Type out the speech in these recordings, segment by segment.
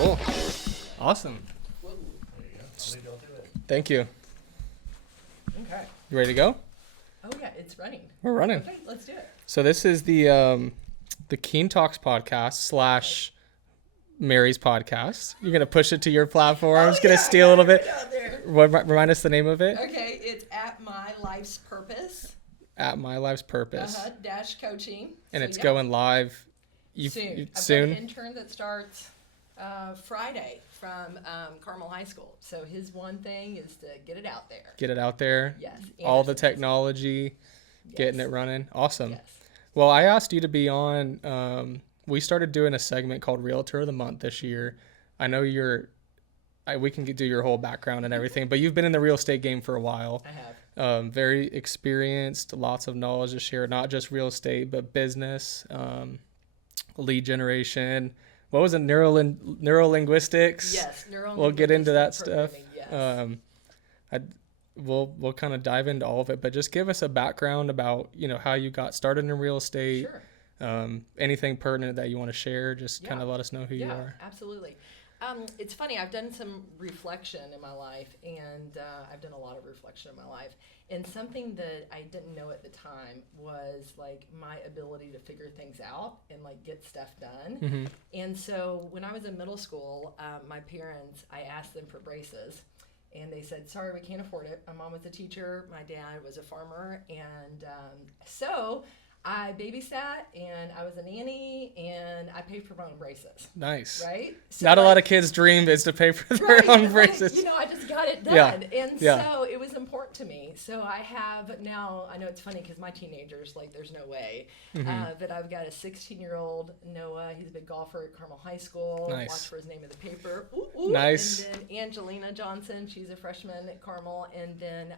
Cool. Awesome. Whoa. There you go. Maybe I'll do it. Thank you. Okay. You ready to go? Oh yeah, it's running. We're running. Okay, let's do it. So this is the Keen Talks podcast / Mary's podcast. You're going to push it to your platform. I'm just going to steal a little bit. Remind us the name of it. Okay, it's At My Life's Purpose. At My Life's Purpose. Dash coaching. And it's going live soon. Soon. I've got an intern that starts Friday from Carmel High School. So his one thing is to get it out there. Get it out there. Yes. All the technology, getting it running. Awesome. Yes. Well, I asked you to be on. We started doing a segment called Realtor of the Month this year. I know we can do your whole background and everything, but you've been in the real estate game for a while. I have. Very experienced, lots of knowledge to share, not just real estate, but business, lead generation. What was it? Neurolinguistics? Yes. We'll get into that stuff. Yes. We'll kind of dive into all of it, but just give us a background about, how you got started in real estate. Sure. Anything pertinent that you want to share, just kind of let us know who you are. Absolutely. It's funny, I've done some reflection in my life, and I've done a lot of reflection in my life. And something that I didn't know at the time was like my ability to figure things out and like get stuff done. Mm-hmm. And so when I was in middle school, my parents, I asked them for braces. And they said, sorry, we can't afford it. My mom was a teacher. My dad was a farmer. And so I babysat, and I was a nanny, and I paid for my own braces. Nice. Right? So Not a lot of kids' dream is to pay for their own braces. I just got it done. Yeah. And Yeah. so it was important to me. So I have now, I know it's funny because my teenagers, like, there's no way. But I've got a 16-year-old, Noah. He's a big golfer at Carmel High School. Nice. Watch for his name in the paper. Ooh, ooh. Nice. And then Angelina Johnson, she's a freshman at Carmel. And then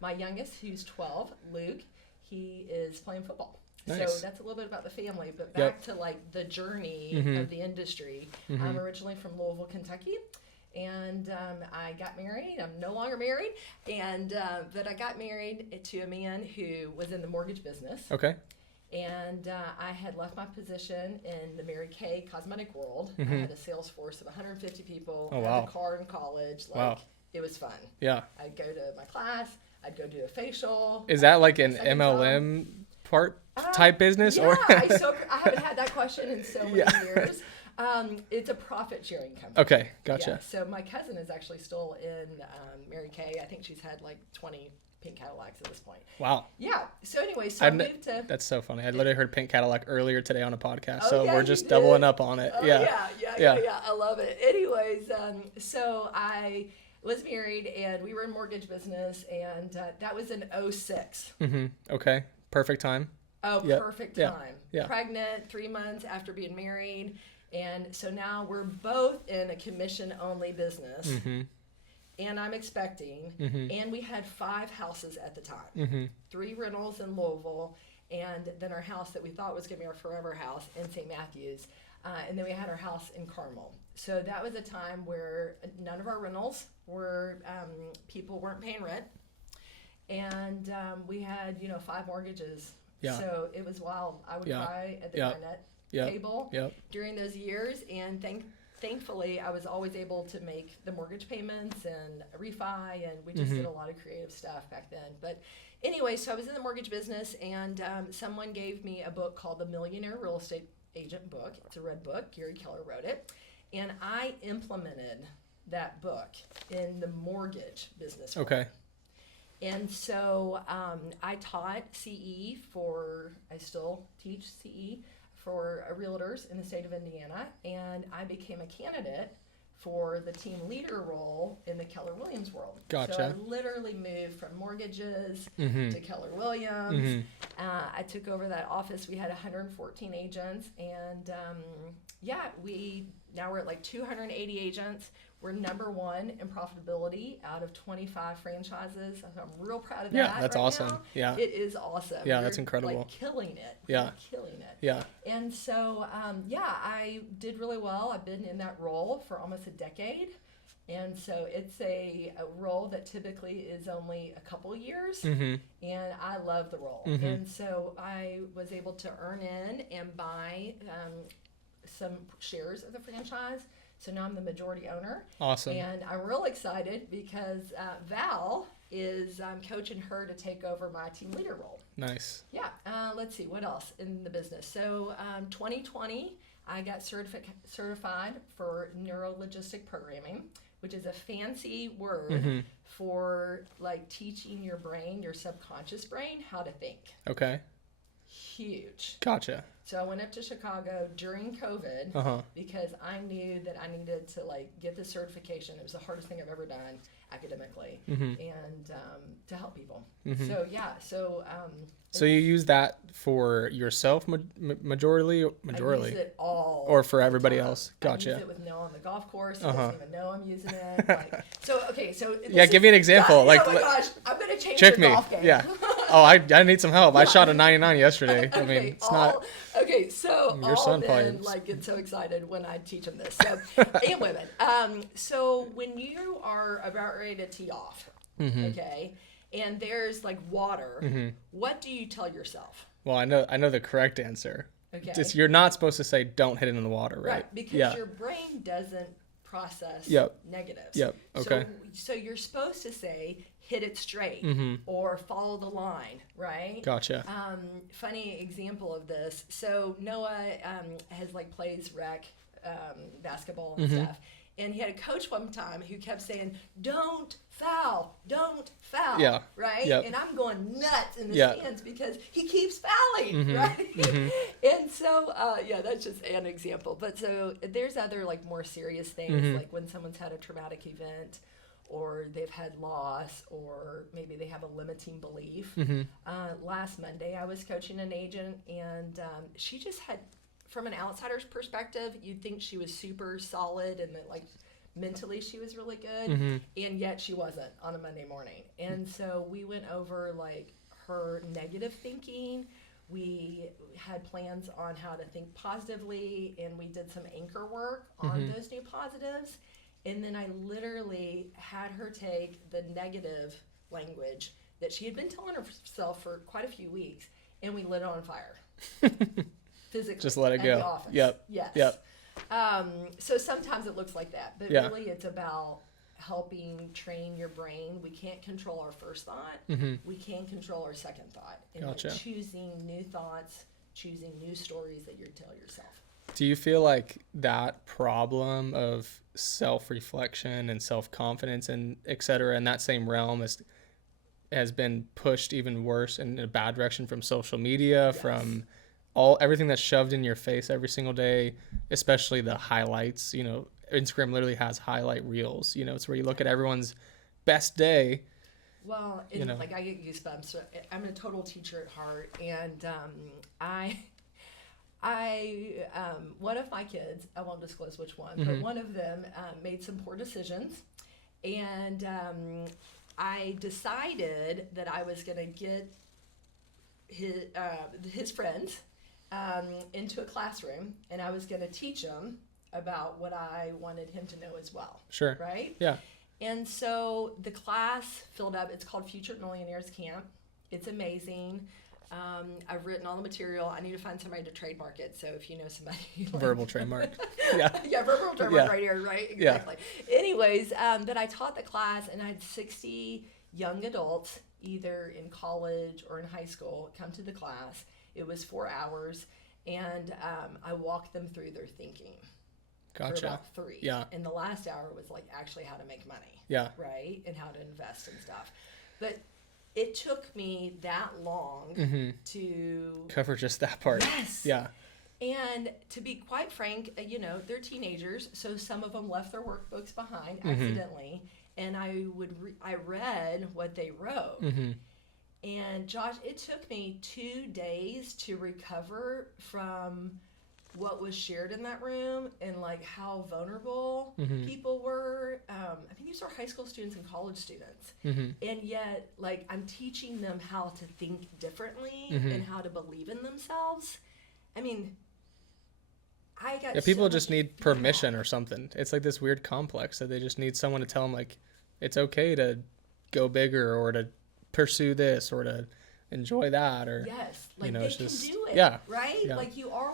my youngest, who's 12, Luke, he is playing football. Nice. So that's a little bit about the family, but back to like the journey of the industry. I'm originally from Louisville, Kentucky, and I got married. I'm no longer married, and but I got married to a man who was in the mortgage business. Okay. And I had left my position in the Mary Kay cosmetic world. I had a sales force of 150 people. Oh, I wow. had a car in college. Like, Wow. It was fun. Yeah. I'd go to my class. I'd go do a facial. Is that like an second MLM type business? Yeah, Or I haven't had that question in so many years. It's a profit sharing company. Okay, gotcha. Yeah, so my cousin is actually still in Mary Kay. I think she's had like 20 pink Cadillacs at this point. Wow. Yeah. So anyway, I moved to. That's so funny. I literally heard Pink Cadillac earlier today on a podcast, Oh, so yeah, we're you just did? doubling up on it. Oh, Yeah. yeah. I love it. Anyways, so I was married, and we were in mortgage business, and that was in 06. Okay. Perfect time. Oh, Yep. perfect Yeah. time. Yeah. Pregnant 3 months after being married. And so now we're both in a commission-only business. And I'm expecting. And we had 5 houses at the time. 3 rentals in Louisville. And then our house that we thought was going to be our forever house in St. Matthews. And then we had our house in Carmel. So that was a time where none of our rentals were, people weren't paying rent. And we had, 5 mortgages. Yeah. So it was wild. I would cry at the internet table during those years. And thankfully, I was always able to make the mortgage payments and refi. And we just did a lot of creative stuff back then. But anyway, so I was in the mortgage business. And someone gave me a book called The Millionaire Real Estate Agent Book. It's a red book. Gary Keller wrote it. And I implemented that book in the mortgage business world. Okay. And so I taught CE I still teach CE for realtors in the state of Indiana, and I became a candidate for the team leader role in the Keller Williams world. Gotcha. So I literally moved from mortgages to Keller Williams. I took over that office. We had 114 agents, and now we're at like 280 agents. We're number 1 in profitability out of 25 franchises. So I'm real proud of that. Yeah, that's right awesome. now. Yeah. It is awesome. Yeah, We're that's incredible. like killing it. Yeah. We're killing it. Yeah. And so, I did really well. I've been in that role for almost a decade. And so it's a role that typically is only a couple years. And I love the role. And so I was able to earn in and buy some shares of the franchise. So now I'm the majority owner. Awesome. And I'm real excited because Val is, I'm coaching her to take over my team leader role. Nice. Yeah. Let's see, what else in the business? So 2020, I got certified for neuro-linguistic programming, which is a fancy word for like teaching your brain, your subconscious brain, how to think. Okay. Huge. Gotcha. So I went up to Chicago during COVID because I knew that I needed to like get the certification. It was the hardest thing I've ever done academically, and to help people. So yeah, so you use that for yourself majorly, I use it all, or for everybody else? Gotcha. I use it with Noah on the golf course. He doesn't even know I'm using it. Like, so yeah, give me an example. Like, oh my gosh, I'm gonna change check the me. golf game. Yeah. Oh, I need some help. I shot a 99 yesterday. I mean, it's not. Okay, so your son men probably like get so excited when I teach them this. So and women. So when you are about ready to tee off, okay, and there's like water, what do you tell yourself? Well, I know the correct answer. Okay. Just you're not supposed to say don't hit it in the water, right? Right, because your brain doesn't process negatives. Yep. Okay. So you're supposed to say hit it straight or follow the line, right? Gotcha. Funny example of this. So Noah has like plays rec basketball and stuff. And he had a coach one time who kept saying, don't foul, Yeah. right? Yep. And I'm going nuts in the stands because he keeps fouling, right? And so, that's just an example. But so there's other like more serious things, like when someone's had a traumatic event or they've had loss or maybe they have a limiting belief. Last Monday, I was coaching an agent and she just had, from an outsider's perspective, you'd think she was super solid and that like mentally she was really good, and yet she wasn't on a Monday morning. And so we went over like her negative thinking. We had plans on how to think positively, and we did some anchor work on those new positives. And then I literally had her take the negative language that she had been telling herself for quite a few weeks, and we lit it on fire. Physically, just let it go. The office. Yep. Yes. Yep. So sometimes it looks like that, but really it's about helping train your brain. We can't control our first thought. We can control our second thought. And Gotcha. choosing new thoughts, choosing new stories that you tell yourself. Do you feel like that problem of self-reflection and self-confidence and et cetera in that same realm has been pushed even worse in a bad direction from social media, from everything that's shoved in your face every single day, especially the highlights? You know, Instagram literally has highlight reels. You know, it's where you look at everyone's best day. Well, like I get goosebumps. I'm a total teacher at heart, and one of my kids, I won't disclose which one, but one of them made some poor decisions, and I decided that I was going to get his friends into a classroom, and I was going to teach him about what I wanted him to know as well. Sure. Right? Yeah. And so the class filled up. It's called Future Millionaires Camp. It's amazing. I've written all the material. I need to find somebody to trademark it. So if you know somebody, verbal trademark. Yeah. Yeah, verbal trademark right here, right? Exactly. Yeah. Anyways, but I taught the class, and I had 60 young adults, either in college or in high school, come to the class. It was 4 hours, and I walked them through their thinking. Gotcha. For about 3. Yeah. And the last hour was like actually how to make money. Yeah. Right? And how to invest and stuff. But it took me that long to cover just that part. Yes. Yeah. And to be quite frank, they're teenagers, so some of them left their workbooks behind accidentally, and I read what they wrote. And Josh, it took me 2 days to recover from what was shared in that room and like how vulnerable people were. I mean, these are high school students and college students, and yet like I'm teaching them how to think differently and how to believe in themselves. I mean, I got people just need permission or something. It's like this weird complex that they just need someone to tell them like it's okay to go bigger or to pursue this or to enjoy that, or yes, like you know, they it's can just do it, yeah, right? yeah, Like you are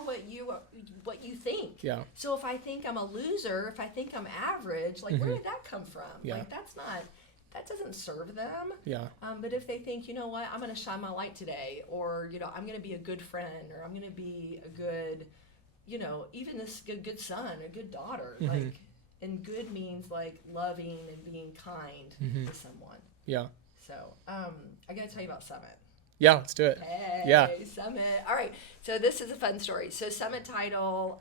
what you think. yeah, So if I think I'm a loser, if I think I'm average, like where did that come from? Yeah. Like that doesn't serve them. yeah, But if they think, you know what, I'm going to shine my light today, or, you know, I'm going to be a good friend, or I'm going to be a good, you know, even this good son, a good daughter, like, and good means like loving and being kind to someone. yeah, So, I got to tell you about Summit. yeah. Let's do it. Hey, Yeah. Summit. All right. So this is a fun story. So Summit Title,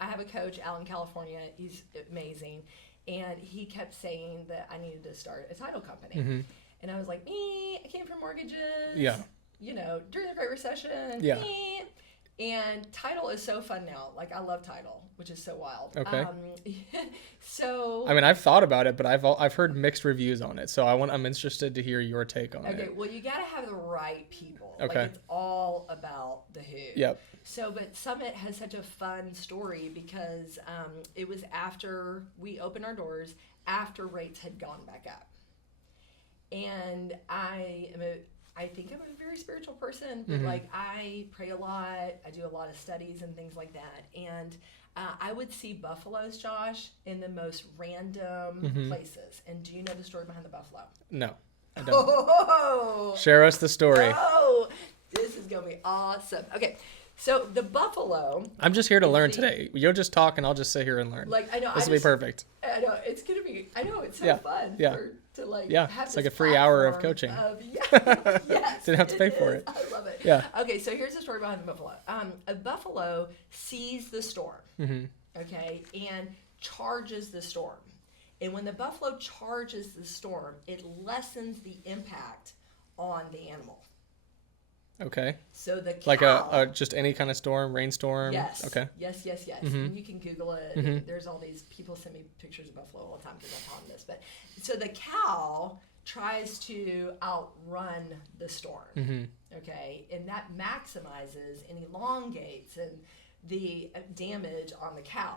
I have a coach out in California. He's amazing. And he kept saying that I needed to start a title company. And I was like, I came from mortgages. Yeah. You know, during the Great Recession. Yeah. And title is so fun now. Like, I love title, which is so wild. Okay. So. I mean, I've thought about it, but I've heard mixed reviews on it. So I'm interested to hear your take on it. Okay. Well, you got to have the right people. Okay. Like, it's all about the who. Yep. So, but Summit has such a fun story because it was after we opened our doors, after rates had gone back up. And I think I'm a very spiritual person, but like I pray a lot, I do a lot of studies and things like that. And I would see buffaloes, Josh, in the most random places. And do you know the story behind the buffalo? No, I don't. Oh, Share us the story. oh, this is going to be awesome. Okay. So the buffalo. I'm just here to learn today. You'll just talk, and I'll just sit here and learn. Like I know. This will be perfect. I know it's gonna be. I know it's so fun. Yeah. To like. Yeah. Have It's this like a free hour of platform coaching. Yes. Didn't have to pay it for is. it. I love it. Yeah. Okay, so here's the story behind the buffalo. A buffalo sees the storm. Okay, and charges the storm. And when the buffalo charges the storm, it lessens the impact on the animal. Okay. So the cow, Like a just any kind of storm, rainstorm. yes, Okay. yes. And you can Google it. And there's all these people send me pictures of buffalo all the time because I'm on this. But so the cow tries to outrun the storm. Okay, and that maximizes and elongates and the damage on the cow.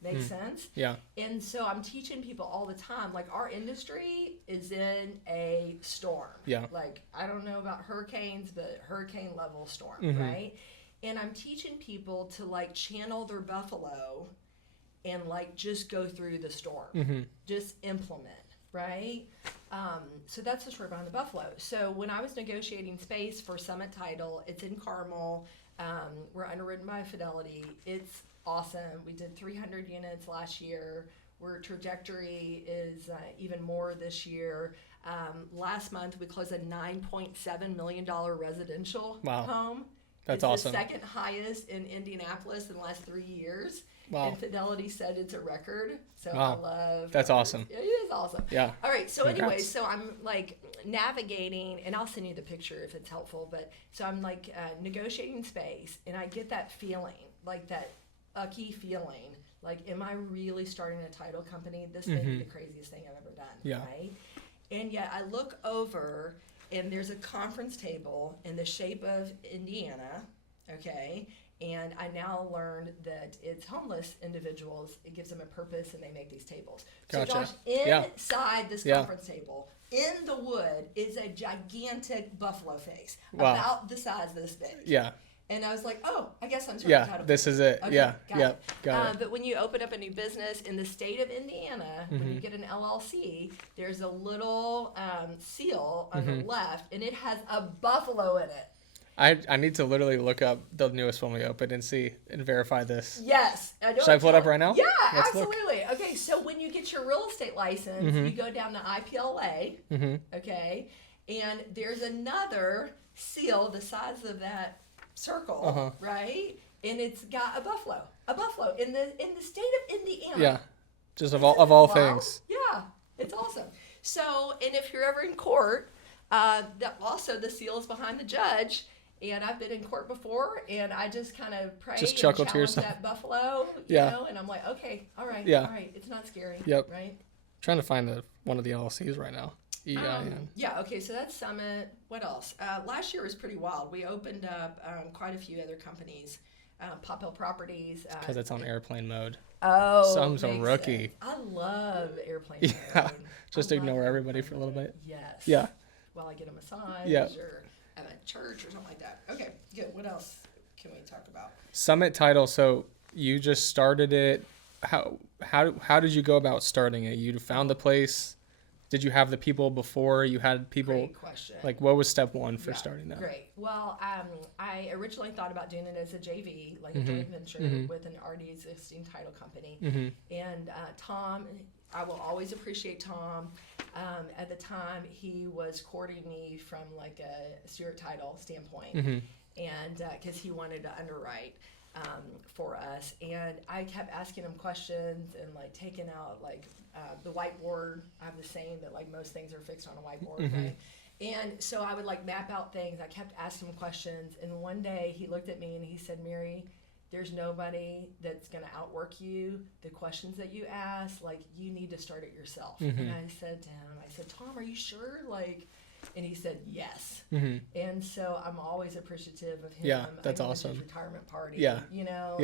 Makes sense? Yeah. And so I'm teaching people all the time, like our industry is in a storm. Yeah. Like, I don't know about hurricanes, but hurricane level storm, right? And I'm teaching people to like channel their buffalo and like just go through the storm. Just implement, right? So that's the story behind the buffalo. So when I was negotiating space for Summit Title, it's in Carmel. We're underwritten by Fidelity. It's awesome. We did 300 units last year. Our trajectory is even more this year. Last month, we closed a $9.7 million residential home. That's it's awesome. The second highest in Indianapolis in the last 3 years. Wow. And Fidelity said it's a record. So Wow. I love That's awesome. It is awesome. Yeah. All right. So Congrats. anyway, so I'm like navigating, and I'll send you the picture if it's helpful. But so I'm like negotiating space, and I get that feeling, like that ucky feeling, like, am I really starting a title company? This may be the craziest thing I've ever done. Yeah. Right. And yet I look over, and there's a conference table in the shape of Indiana. Okay. And I now learned that it's homeless individuals. It gives them a purpose, and they make these tables. Gotcha. So, Josh, inside this conference table, in the wood, is a gigantic buffalo face, about the size this big. Yeah. And I was like, oh, I guess I'm starting title. This is it. Okay, Yeah. got it. Got it. But when you open up a new business in the state of Indiana, when you get an LLC, there's a little seal on the left, and it has a buffalo in it. I need to literally look up the newest one we opened and see and verify this. Yes. Should I pull it up right now? Yeah, Let's look. absolutely. Okay, so when you get your real estate license, you go down to IPLA, okay, and there's another seal the size of that circle, right? And it's got a buffalo in the state of Indiana. Yeah, just of all things. Yeah, it's awesome. So, and if you're ever in court, that also the seal is behind the judge. And I've been in court before, and I just kind of pray and chuckle to challenge yourself. that buffalo, you Yeah. know, and I'm like, okay, all right, it's not scary, Yep. right? Trying to find one of the LLCs right now. EIN. Yeah, okay, so that's Summit. What else? Last year was pretty wild. We opened up quite a few other companies, Poppell Properties. Because it's on airplane mode. Oh, Some's a makes rookie. sense. I love airplane Yeah, mode. just I love ignore everybody airplane for a little mode. bit. Yes. Yeah. While I get a massage Yeah. or... at a church or something like that. Okay, good. What else can we talk about? Summit Title. So you just started it. How did you go about starting it? You found the place. Did you have the people before? You had people. Great question. Like, what was step one for starting that? Great. Well, I originally thought about doing it as a JV, like a joint venture with an already existing title company. And Tom, I will always appreciate Tom. At the time, he was courting me from like a Stewart Title standpoint, and because he wanted to underwrite for us, and I kept asking him questions and like taking out like the whiteboard. I have the saying that like most things are fixed on a whiteboard, right? And so I would like map out things. I kept asking him questions, and one day he looked at me and he said, "Mary, there's nobody that's going to outwork you. The questions that you ask, like, you need to start it yourself." And I said to him, I said, "Tom, are you sure?" Like, and he said, "Yes." And so I'm always appreciative of him. Yeah, that's I went awesome. to his retirement party. Yeah. You know?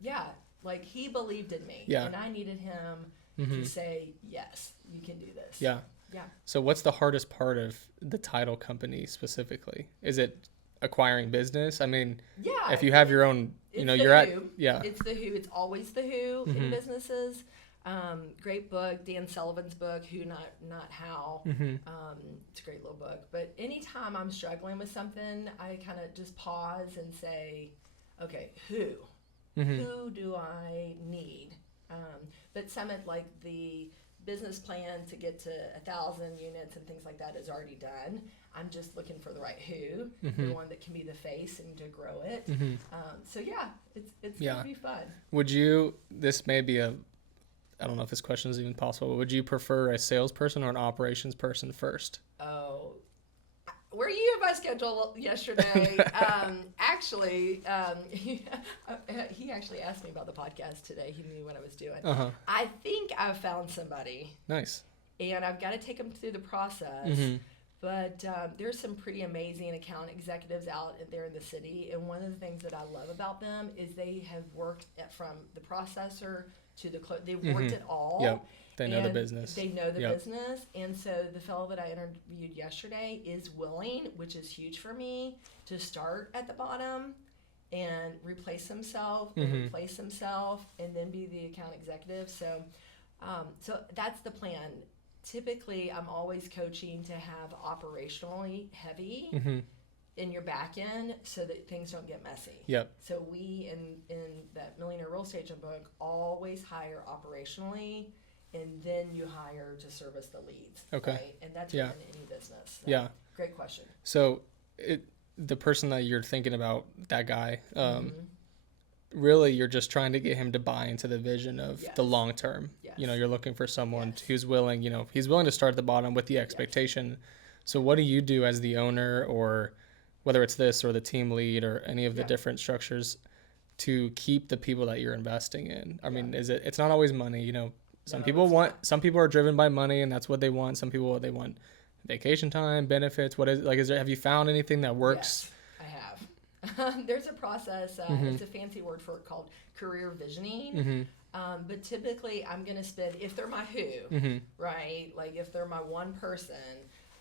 Yeah. Like, he believed in me. Yeah. And I needed him to say, "Yes, you can do this." Yeah. Yeah. So what's the hardest part of the title company specifically? Is it acquiring business? I mean, Yeah. if you have your own, you know, you're who. It's the who. It's always the who in businesses. Great book, Dan Sullivan's book, Who Not How. It's a great little book. But anytime I'm struggling with something, I kind of just pause and say, okay, who? Who do I need? But Summit, like the business plan to get to 1,000 units and things like that is already done. I'm just looking for the right who, the one that can be the face and to grow it. So yeah, it's gonna be fun. Would you? This may be a. I don't know if this question is even possible, but would you prefer a salesperson or an operations person first? Oh, were you at my schedule yesterday? Actually, he actually asked me about the podcast today. He knew what I was doing. I think I've found somebody. Nice. And I've got to take them through the process. But there's some pretty amazing account executives out there in the city. And one of the things that I love about them is they have worked from the processor to the they've worked it all. Yep. They know the business. They know the business. And so the fellow that I interviewed yesterday is willing, which is huge for me, to start at the bottom and replace himself and replace himself and then be the account executive. So that's the plan. Typically, I'm always coaching to have operationally heavy in your back end so that things don't get messy. Yep. So we, in that Millionaire Real Estate Agent book, always hire operationally, and then you hire to service the leads. Okay. Right? And that's in any business. So, yeah. Great question. So the person that you're thinking about, that guy, really you're just trying to get him to buy into the vision of the long term. Yes. You know, you're looking for someone who's willing, you know, he's willing to start at the bottom with the expectation. So what do you do as the owner, or whether it's this or the team lead or any of the different structures, to keep the people that you're investing in? I mean, it's not always money, you know. Some people are driven by money and that's what they want. Some people, they want vacation time, benefits. Have you found anything that works? Yes, I have. There's a process, it's a fancy word for it, called career visioning. But typically I'm going to spend, if they're my who, right? Like if they're my one person,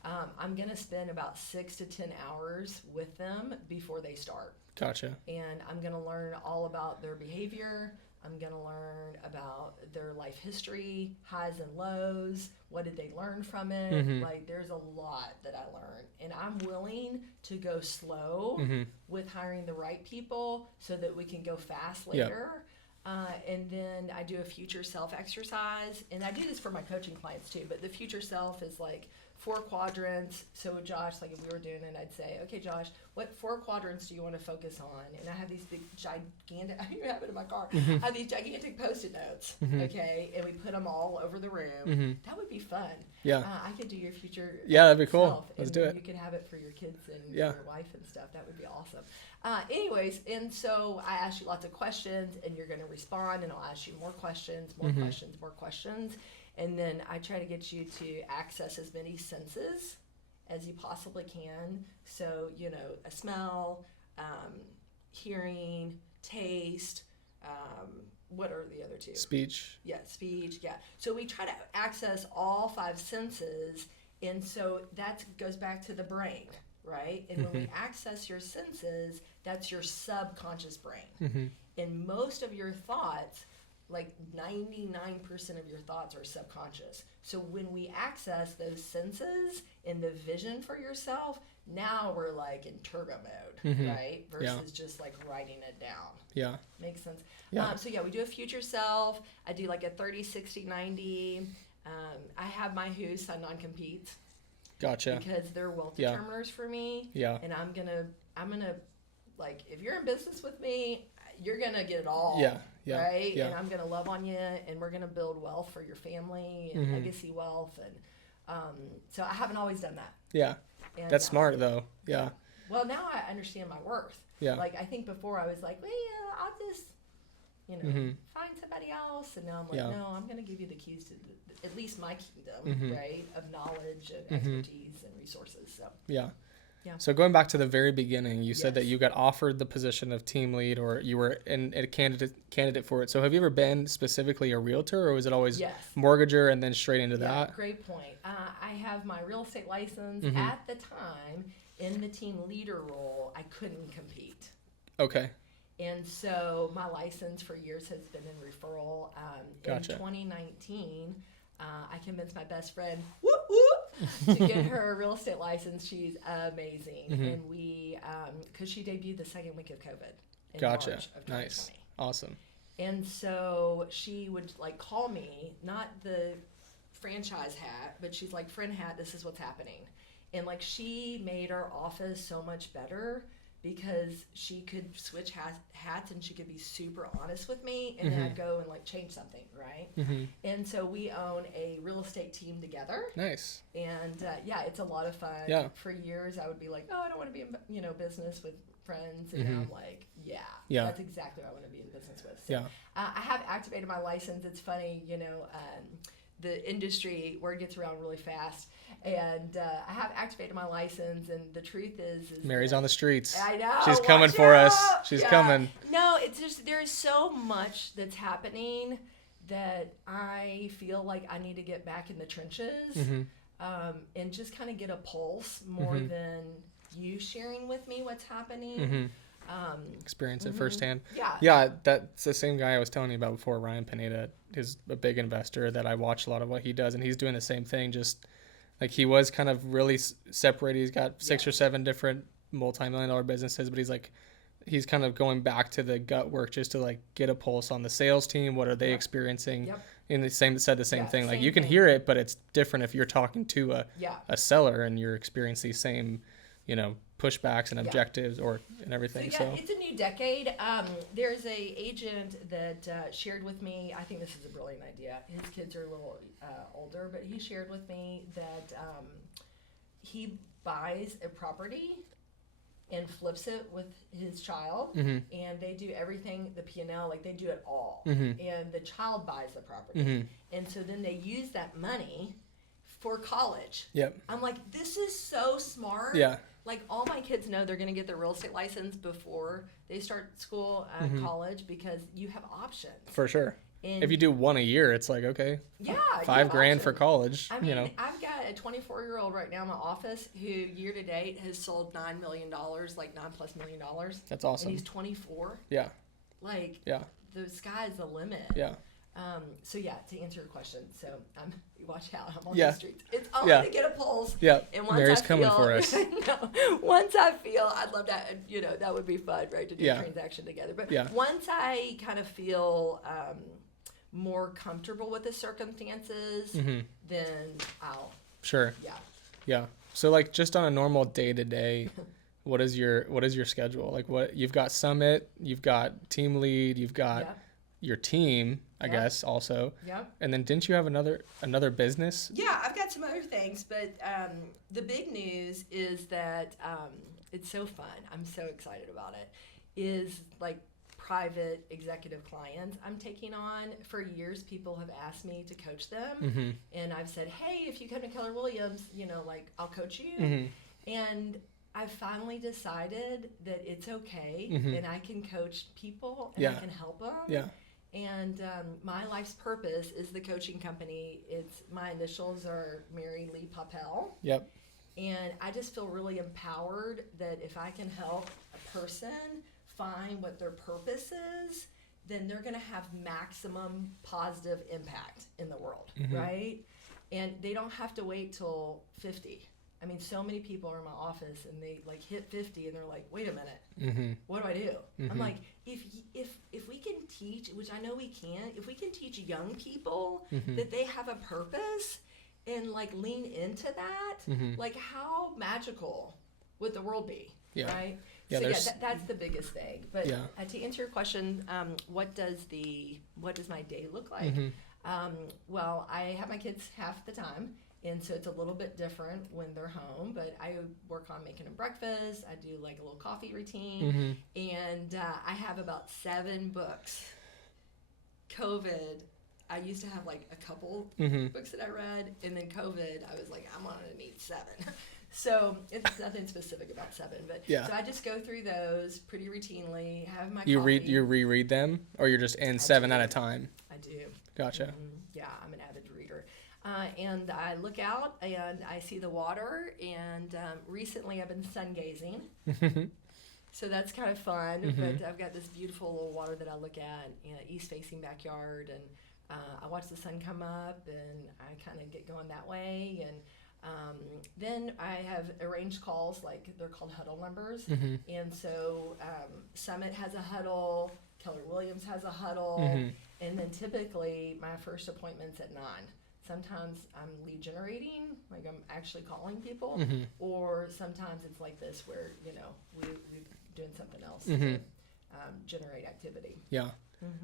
I'm going to spend about 6 to 10 hours with them before they start. Gotcha. And I'm going to learn all about their behavior. I'm going to learn about their life history, highs and lows. What did they learn from it? Like, there's a lot that I learned. And I'm willing to go slow with hiring the right people so that we can go fast later. And then I do a future self exercise. And I do this for my coaching clients too. But the future self is like 4 quadrants. So Josh, like if we were doing it, I'd say, okay, Josh, what 4 quadrants do you want to focus on? And I have these big, gigantic, I even have it in my car. I have these gigantic Post-it notes, okay? And we put them all over the room. That would be fun. Yeah. I could do your future that'd be cool. self, Let's and do it. You could have it for your kids and your wife and stuff. That would be awesome. Anyways, and so I ask you lots of questions, and you're going to respond, and I'll ask you more questions, more questions. And then I try to get you to access as many senses as you possibly can. So, you know, a smell, hearing, taste, what are the other 2? Speech. Yeah, speech, yeah. So we try to access all 5 senses, and so that goes back to the brain, right? And when we access your senses, that's your subconscious brain. And most of your thoughts, like 99% of your thoughts are subconscious. So when we access those senses and the vision for yourself, now we're like in turbo mode, right? Versus just like writing it down. Yeah. Makes sense. Yeah. So yeah, we do a future self. I do like a 30, 60, 90. I have my who's on non-competes. Gotcha. Because they're wealth determiners for me. Yeah. And I'm gonna like, if you're in business with me, you're gonna get it all. Yeah. Yeah. Right? Yeah. And I'm gonna love on you, and we're gonna build wealth for your family and legacy wealth. And so I haven't always done that. Yeah. And, That's smart though. Yeah. Well, now I understand my worth. Yeah. Like, I think before I was like, well, yeah, I'll just, find somebody else. And now I'm like, no, I'm going to give you the keys to at least my kingdom, right, of knowledge and expertise and resources. So Yeah. Yeah. So going back to the very beginning, you said that you got offered the position of team lead, or you were a candidate for it. So have you ever been specifically a realtor, or was it always mortgager and then straight into that? Great point. I have my real estate license. At the time, in the team leader role, I couldn't compete. Okay. And so my license for years has been in referral. Gotcha. In 2019, I convinced my best friend, whoop, whoop, to get her a real estate license. She's amazing. And we, because she debuted the second week of COVID in March of 2020. Nice. Awesome. And so she would like call me, not the franchise hat, but she's like, friend hat, this is what's happening. And like, she made our office so much better because she could switch hats and she could be super honest with me, and then I'd go and like change something, right? And so we own a real estate team together. Nice. And it's a lot of fun. Yeah. For years I would be like, oh, I don't want to be in business with friends, and I'm like, yeah, that's exactly what I want to be in business with. So, I have activated my license. It's funny, the industry word gets around really fast, and I have activated my license, and the truth is Mary's on the streets. I know. She's coming for us. She's coming. No, it's just, there's so much that's happening that I feel like I need to get back in the trenches and just kind of get a pulse more than you sharing with me what's happening. Experience it firsthand. Yeah, that's the same guy I was telling you about before. Ryan Pineda is a big investor that I watch a lot of what he does, and he's doing the same thing. Just like, he was kind of really separated. He's got 6 or 7 different multi-million-dollar businesses, but he's kind of going back to the gut work just to like get a pulse on the sales team. What are they experiencing? And the same thing. Like, you can hear it, but it's different if you're talking to a seller and you're experiencing these same, pushbacks and objectives and everything. So it's a new decade. There's a agent that shared with me, I think this is a brilliant idea. His kids are a little older, but he shared with me that he buys a property and flips it with his child, and they do everything, the P&L, like they do it all, and the child buys the property, and so then they use that money for college. I'm like, this is so smart. Like, all my kids know they're going to get their real estate license before they start school, college, because you have options. For sure. And if you do one a year, it's like, okay, $5,000 for college. I mean, I've got a 24-year-old right now in my office who year to date has sold $9 million, like $9+ million. That's awesome. And he's 24. Like, the sky's the limit. So to answer your question, so watch out. I'm on the streets. It's only to get a pulse. And once Mary's coming for us. Once I feel, I'd love that. That would be fun, right, to do a transaction together. But once I kind of feel more comfortable with the circumstances, then I'll. Sure. Yeah. So like, just on a normal day to day, what is your schedule? Like, what you've got summit, you've got team lead, you've got your team, I guess, also. And then didn't you have another business? Yeah, I've got some other things, but the big news is that it's so fun. I'm so excited about it. Is like private executive clients I'm taking on. For years, people have asked me to coach them, and I've said, hey, if you come to Keller Williams, like, I'll coach you. And I've finally decided that it's okay, and I can coach people, and I can help them. And my life's purpose is the coaching company. My initials are Mary Poppell. And I just feel really empowered that if I can help a person find what their purpose is, then they're going to have maximum positive impact in the world, right? And they don't have to wait till 50. I mean, so many people are in my office and they like hit 50 and they're like, wait a minute, what do I do? I'm like, if we can teach, which I know we can, if we can teach young people that they have a purpose and like lean into that, like how magical would the world be, right? Yeah, so that's the biggest thing. But to answer your question, what does my day look like? Well, I have my kids half the time, and so it's a little bit different when they're home. But I work on making them breakfast. I do like a little coffee routine, and I have about 7 books. COVID, I used to have like a couple books that I read, and then COVID, I was like, I'm gonna need 7. So it's nothing specific about 7, but so I just go through those pretty routinely. Have my coffee. You reread them, or you're just in 7 at a time? I do. Gotcha. Yeah, I'm an avid reader, and I look out and I see the water. And recently, I've been sun gazing, so that's kind of fun. But I've got this beautiful little water that I look at, east-facing backyard, and I watch the sun come up, and I kind of get going that way. And then I have arranged calls, like they're called huddle numbers. And so Summit has a huddle, Keller Williams has a huddle, and then typically my first appointment's at 9. Sometimes I'm lead generating, like I'm actually calling people, or sometimes it's like this where, we're doing something else to generate activity. Yeah.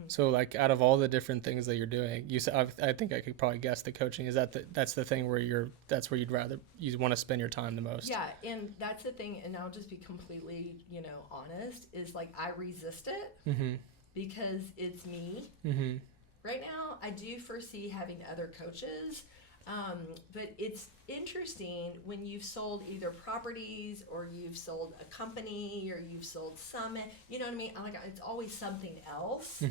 So like out of all the different things that you're doing, you said, I think I could probably guess the coaching is that's the thing where you want to spend your time the most. Yeah. And that's the thing. And I'll just be completely, honest, is like, I resist it because it's me. Right now, I do foresee having other coaches, but it's interesting when you've sold either properties or you've sold a company or you've sold Summit, you know what I mean? It's always something else.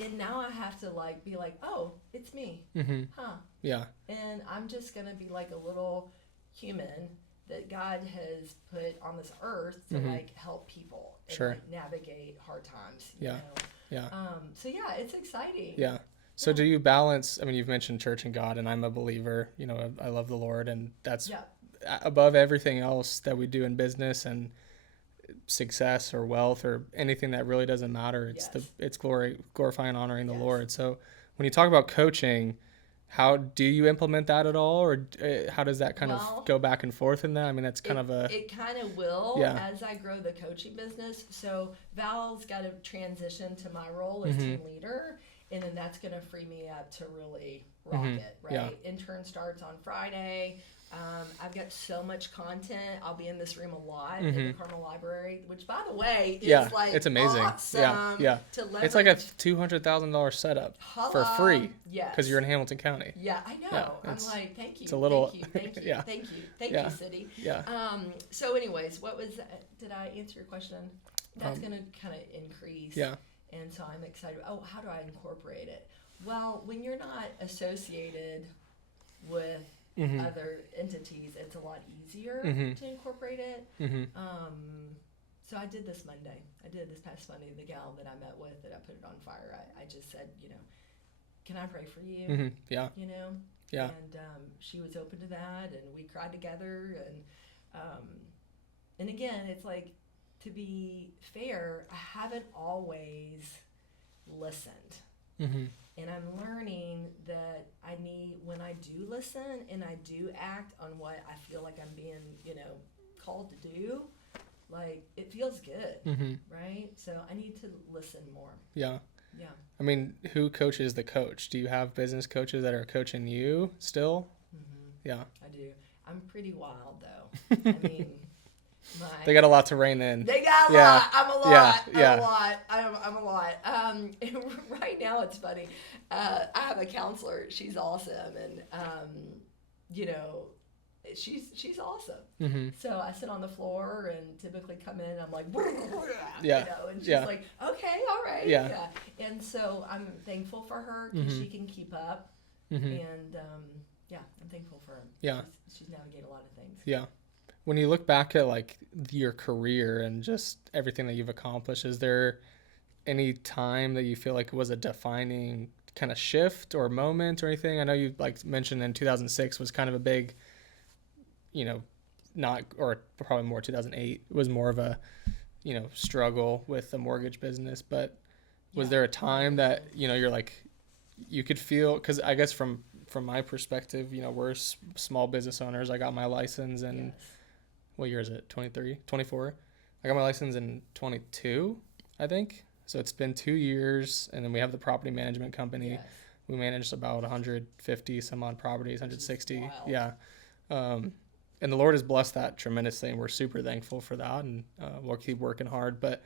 And now I have to be like, oh, it's me. Huh. Yeah. And I'm just going to be like a little human that God has put on this earth to help people and navigate hard times. You know? Yeah. So yeah, it's exciting. Yeah. So do you balance, I mean, you've mentioned church and God, and I'm a believer, I love the Lord, and that's above everything else that we do in business and success or wealth or anything that really doesn't matter. It's glorifying, honoring the Lord. So when you talk about coaching, how do you implement that at all, or how does that kind of go back and forth in that? I mean, that's kind it kind of will as I grow the coaching business. So Val's got to transition to my role as team leader. And then that's going to free me up to really rock it, right? Yeah. Intern starts on Friday. I've got so much content. I'll be in this room a lot in the Carmel Library, which, by the way, is it's amazing. Awesome. Yeah. To leverage. It's like a $200,000 setup for free. Yes. Because you're in Hamilton County. Yeah, I know. Yeah, I'm like, thank you. It's a little. Thank you. Thank you, city. Yeah. So, anyways, did I answer your question? That's going to kind of increase. Yeah. And so I'm excited. Oh, how do I incorporate it? Well, when you're not associated with other entities, it's a lot easier to incorporate it. So I did this Monday. I did this past Monday. The gal that I met with, that I put it on fire, I just said, can I pray for you? Yeah. Yeah. And she was open to that, and we cried together. And again, it's like, to be fair, I haven't always listened. And I'm learning that when I do listen and I do act on what I feel like I'm being, called to do, like, it feels good, right? So I need to listen more. Yeah. Yeah. I mean, who coaches the coach? Do you have business coaches that are coaching you still? Yeah. I do. I'm pretty wild, though. I mean... They got a lot to rein in. They got a lot. I'm a lot. Yeah. I'm a lot. Right now it's funny. I have a counselor. She's awesome, and she's awesome. So I sit on the floor and typically come in. And I'm like, and she's like, okay, all right, yeah. And so I'm thankful for her because she can keep up, and I'm thankful for her. Yeah, she's navigated a lot of things. Yeah. when you look back at like your career and just everything that you've accomplished, is there any time that you feel like was a defining kind of shift or moment or anything? I know you like mentioned in 2006 was kind of a big, you know, not, or probably more 2008 was more of a, you know, struggle with the mortgage business. But was there a time that, you know, you're like, you could feel, because I guess from my perspective, you know, we're small business owners. I got my license in, what year is it? 23, 24? I got my license in 22, I think. So it's been 2 years, and then we have the property management company. Yes. We managed about 150 some odd properties, 160. Yeah. And the Lord has blessed that tremendously, and we're super thankful for that, and we'll keep working hard. But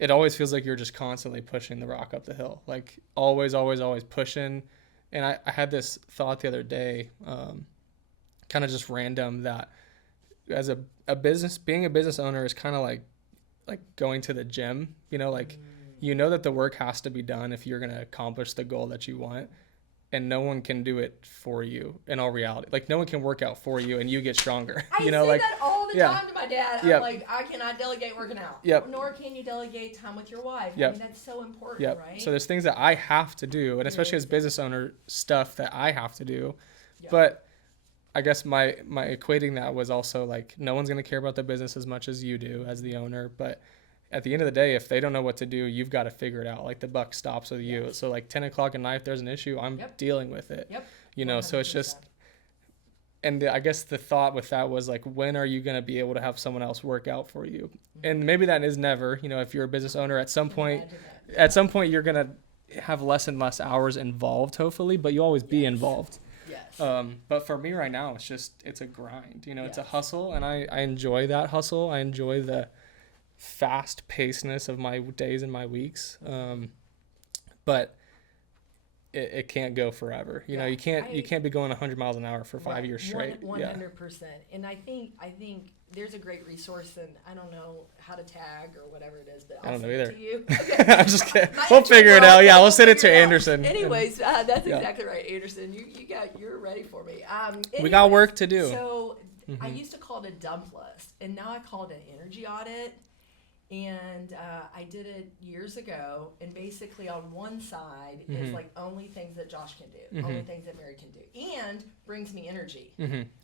it always feels like you're just constantly pushing the rock up the hill, like always, always, always pushing. And I had this thought the other day, kind of just random, that as being a business owner is kind of like going to the gym, you know, like, you know that the work has to be done if you're going to accomplish the goal that you want, and no one can do it for you in all reality. Like, no one can work out for you and you get stronger. I know, say like that all the time to my dad. I'm like, I cannot delegate working out. Yep. Nor can you delegate time with your wife. Yep. I mean, that's so important, right? So there's things that I have to do, and especially as business owner, stuff that I have to do. But I guess my equating that was also like, no one's going to care about the business as much as you do as the owner. But at the end of the day, if they don't know what to do, you've got to figure it out. Like, the buck stops with you. So like 10 o'clock at night, if there's an issue, I'm dealing with it. You know, 100%. So it's just, and I guess the thought with that was like, when are you going to be able to have someone else work out for you? And maybe that is never, you know, if you're a business owner, at some point you're going to have less and less hours involved, hopefully, but you always be involved. But for me right now, it's a grind, you know, it's a hustle, and I enjoy that hustle. I enjoy the fast pacedness of my days and my weeks. But it can't go forever. You know, you can't be going 100 miles an hour for 5 years straight. 100%. And I think there's a great resource, and I don't know how to tag or whatever it is, but I'll send it to you. Okay. I'm just kidding. We'll figure it out. Yeah, we'll send it to Anderson. Anyways, that's exactly right, Anderson. You're ready for me. We got work to do. So I used to call it a dump list, and now I call it an energy audit. And I did it years ago, and basically on one side is like only things that Josh can do, only things that Mary can do, and brings me energy,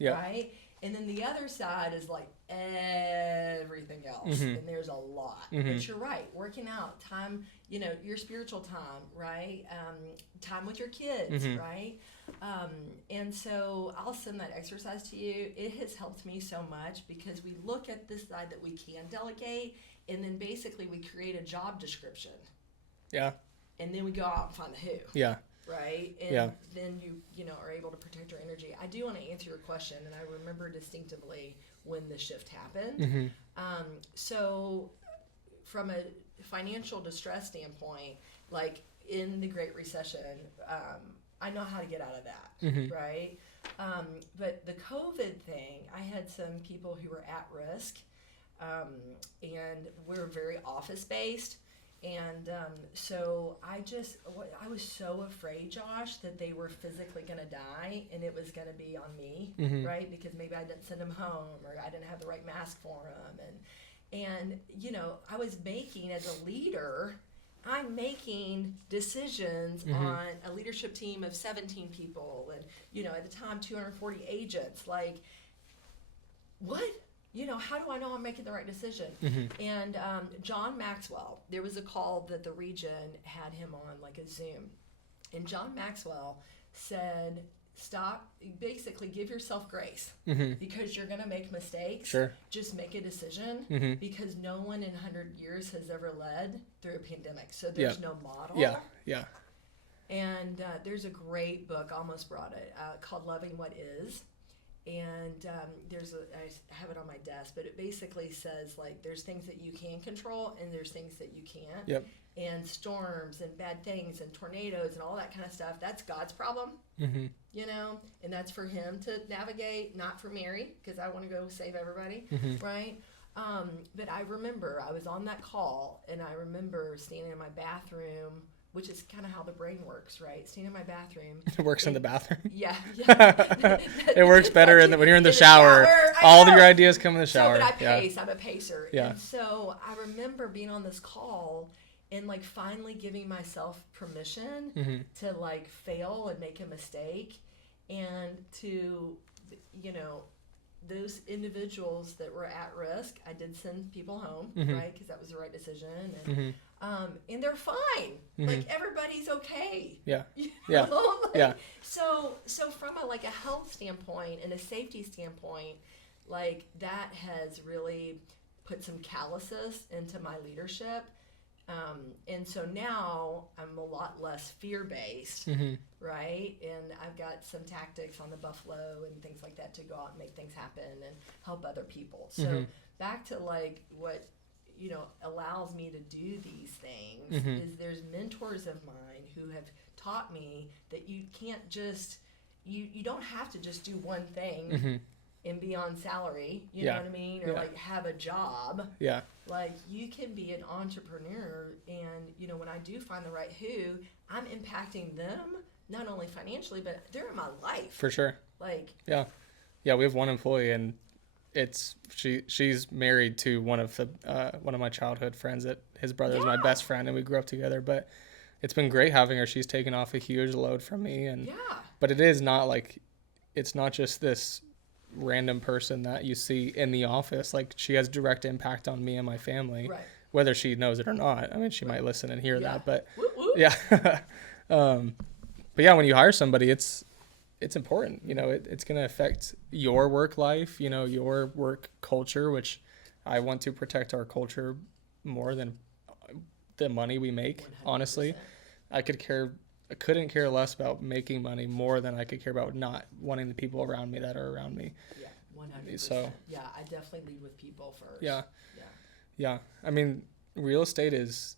right? And then the other side is like everything else, and there's a lot. But you're right, working out, time, you know, your spiritual time, right? Time with your kids, right? And so I'll send that exercise to you. It has helped me so much, because we look at this side that we can delegate, and then basically we create a job description. Yeah. And then we go out and find the who. Yeah. Right? And then you know, are able to protect your energy. I do want to answer your question, and I remember distinctively when the shift happened. So from a financial distress standpoint, like in the Great Recession, I know how to get out of that, right? But the COVID thing, I had some people who were at risk, and we're very office-based. And so I was so afraid, Josh, that they were physically going to die, and it was going to be on me, right? Because maybe I didn't send them home, or I didn't have the right mask for them. And you know, I was making, as a leader, I'm making decisions on a leadership team of 17 people, and, you know, at the time, 240 agents. Like, what? You know, how do I know I'm making the right decision? And John Maxwell, there was a call that the region had him on, like a Zoom. And John Maxwell said, stop, basically give yourself grace, because you're going to make mistakes. Sure. Just make a decision, because no one in 100 years has ever led through a pandemic. So there's no model. Yeah. And there's a great book, almost brought it, called Loving What Is. And I have it on my desk, but it basically says, like, there's things that you can control and there's things that you can't. Yep. And storms and bad things and tornadoes and all that kind of stuff, that's God's problem, you know, and that's for him to navigate, not for Mary, because I want to go save everybody, right? But I remember I was on that call, and I remember standing in my bathroom which is kind of how the brain works, right? Staying in my bathroom. It works in the bathroom. Yeah. It works better when you're in the shower. All of your ideas come in the shower. So, but I pace. I'm a pacer. Yeah. And so I remember being on this call and like finally giving myself permission to like fail and make a mistake, and to, you know, those individuals that were at risk, I did send people home, right? Because that was the right decision. And they're fine. Like, everybody's okay. Yeah. You Yeah. know? Like, Yeah. So from a health standpoint and a safety standpoint, like, that has really put some calluses into my leadership. And so now I'm a lot less fear-based, right? And I've got some tactics on the buffalo and things like that to go out and make things happen and help other people. So back to like what, you know, allows me to do these things is there's mentors of mine who have taught me that you can't just, you don't have to just do one thing and be on salary, you know what I mean? Or like have a job. Yeah. Like, you can be an entrepreneur, and, you know, when I do find the right who, I'm impacting them, not only financially, but they're in my life. For sure. Like, yeah. Yeah, we have one employee, and she's married to one of my childhood friends. That his brother is my best friend, and we grew up together. But it's been great having her. She's taken off a huge load from me, and but it is not like, it's not just this random person that you see in the office. Like, she has direct impact on me and my family, whether she knows it or not. I mean, she might listen and hear that, but yeah. But yeah, when you hire somebody, it's important, you know, it's going to affect your work life, you know, your work culture, which I want to protect our culture more than the money we make. 100%. Honestly, I couldn't care less about making money more than I could care about not wanting the people around me that are around me. Yeah, 100%. So, yeah, I definitely lead with people first. Yeah. Yeah. I mean, real estate is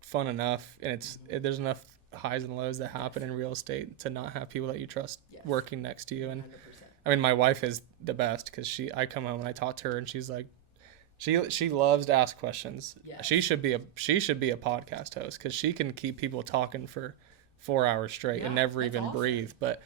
fun enough, and there's enough highs and lows that happen in real estate to not have people that you trust working next to you. And 100%. I mean, my wife is the best, because I come home and I talk to her, and she's like, she loves to ask questions. Yes. She should be a podcast host, because she can keep people talking for 4 hours straight and never even awesome. Breathe. But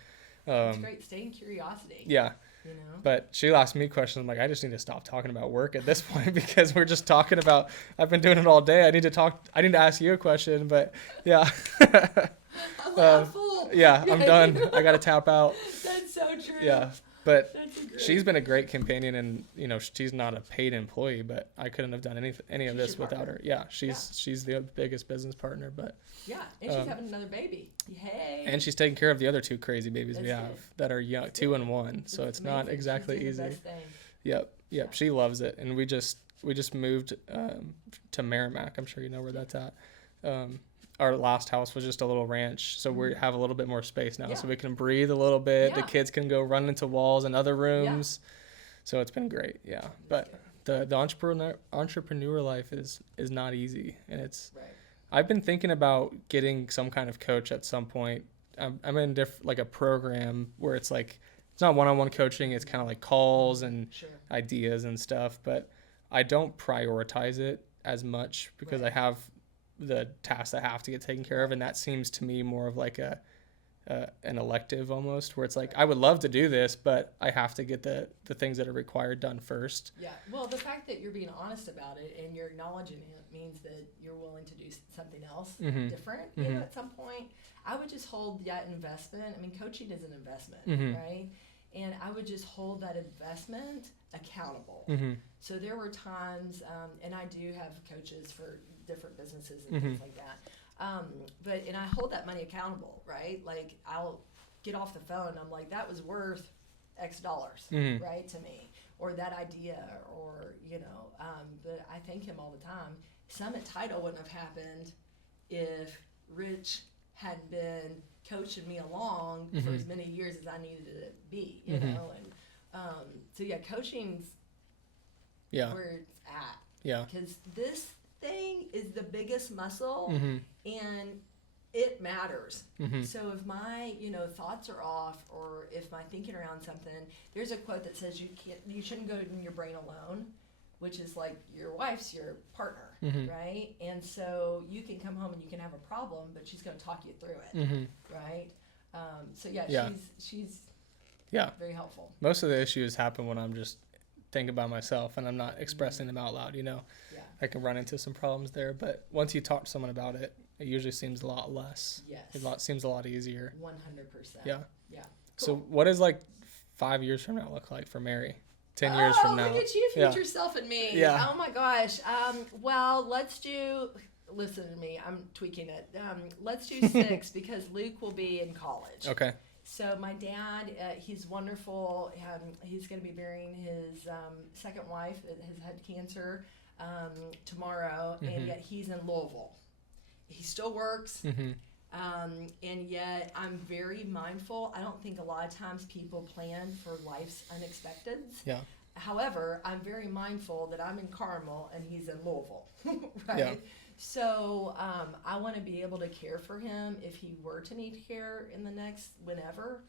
it's great, staying curiosity. Yeah. You know? But she'll ask me questions. I'm like, I just need to stop talking about work at this point, because we're just talking about, I've been doing it all day. I need to ask you a question, but yeah. I'm full. Yeah, I'm done. I got to tap out. That's so true. Yeah. But she's been a great companion, and, you know, she's not a paid employee, but I couldn't have done any of this without her. Yeah, she's the biggest business partner, but yeah, and she's having another baby. Hey. And she's taking care of the other two crazy babies we have that are young, 2 and 1. So it's not exactly easy. Yep. Yeah. She loves it, and we just moved to Merrimack. I'm sure you know where that's at. Our last house was just a little ranch, so we have a little bit more space now, so we can breathe a little bit. Yeah. The kids can go run into walls and other rooms, so it's been great. Yeah, but the entrepreneur life is not easy, and it's. Right. I've been thinking about getting some kind of coach at some point. I'm in like a program where it's like, it's not one-on-one coaching. It's kind of like calls and ideas and stuff, but I don't prioritize it as much, because I have the tasks that have to get taken care of, and that seems to me more of like an elective almost, where it's like, I would love to do this, but I have to get the things that are required done first. Yeah, well, the fact that you're being honest about it and you're acknowledging it means that you're willing to do something else different. You know, at some point, I would just hold that investment. I mean, coaching is an investment, right? And I would just hold that investment accountable. So there were times, and I do have coaches for different businesses and things like that. And I hold that money accountable, right? Like, I'll get off the phone, I'm like, that was worth X dollars, right, to me, or that idea, or, you know, but I thank him all the time. Summit Title wouldn't have happened if Rich hadn't been coaching me along for as many years as I needed it to be, you know, and so yeah, coaching's where it's at. Yeah. Because this thing is the biggest muscle, and it matters. So if my, you know, thoughts are off, or if my thinking around something, there's a quote that says you shouldn't go in your brain alone. which is like your wife's your partner, right? And so you can come home and you can have a problem, but she's going to talk you through it, right? So she's very helpful. Most of the issues happen when I'm just thinking by myself and I'm not expressing them out loud, Yeah. I can run into some problems there, but once you talk to someone about it, it usually seems a lot less. Yes. Seems a lot easier. 100%. Yeah. Yeah. Cool. So what does 5 years from now look like for Mary? 10 years from now. Look at you, future self and me. Yeah. Oh my gosh. Well, listen to me. I'm tweaking it. Let's do 6 because Luke will be in college. Okay. So my dad, he's wonderful. He's going to be burying his second wife that has had cancer tomorrow, and yet he's in Louisville. He still works. And yet I'm very mindful. I don't think a lot of times people plan for life's unexpecteds. Yeah. However, I'm very mindful that I'm in Carmel and he's in Louisville, right? Yeah. So I want to be able to care for him if he were to need care in the next whenever.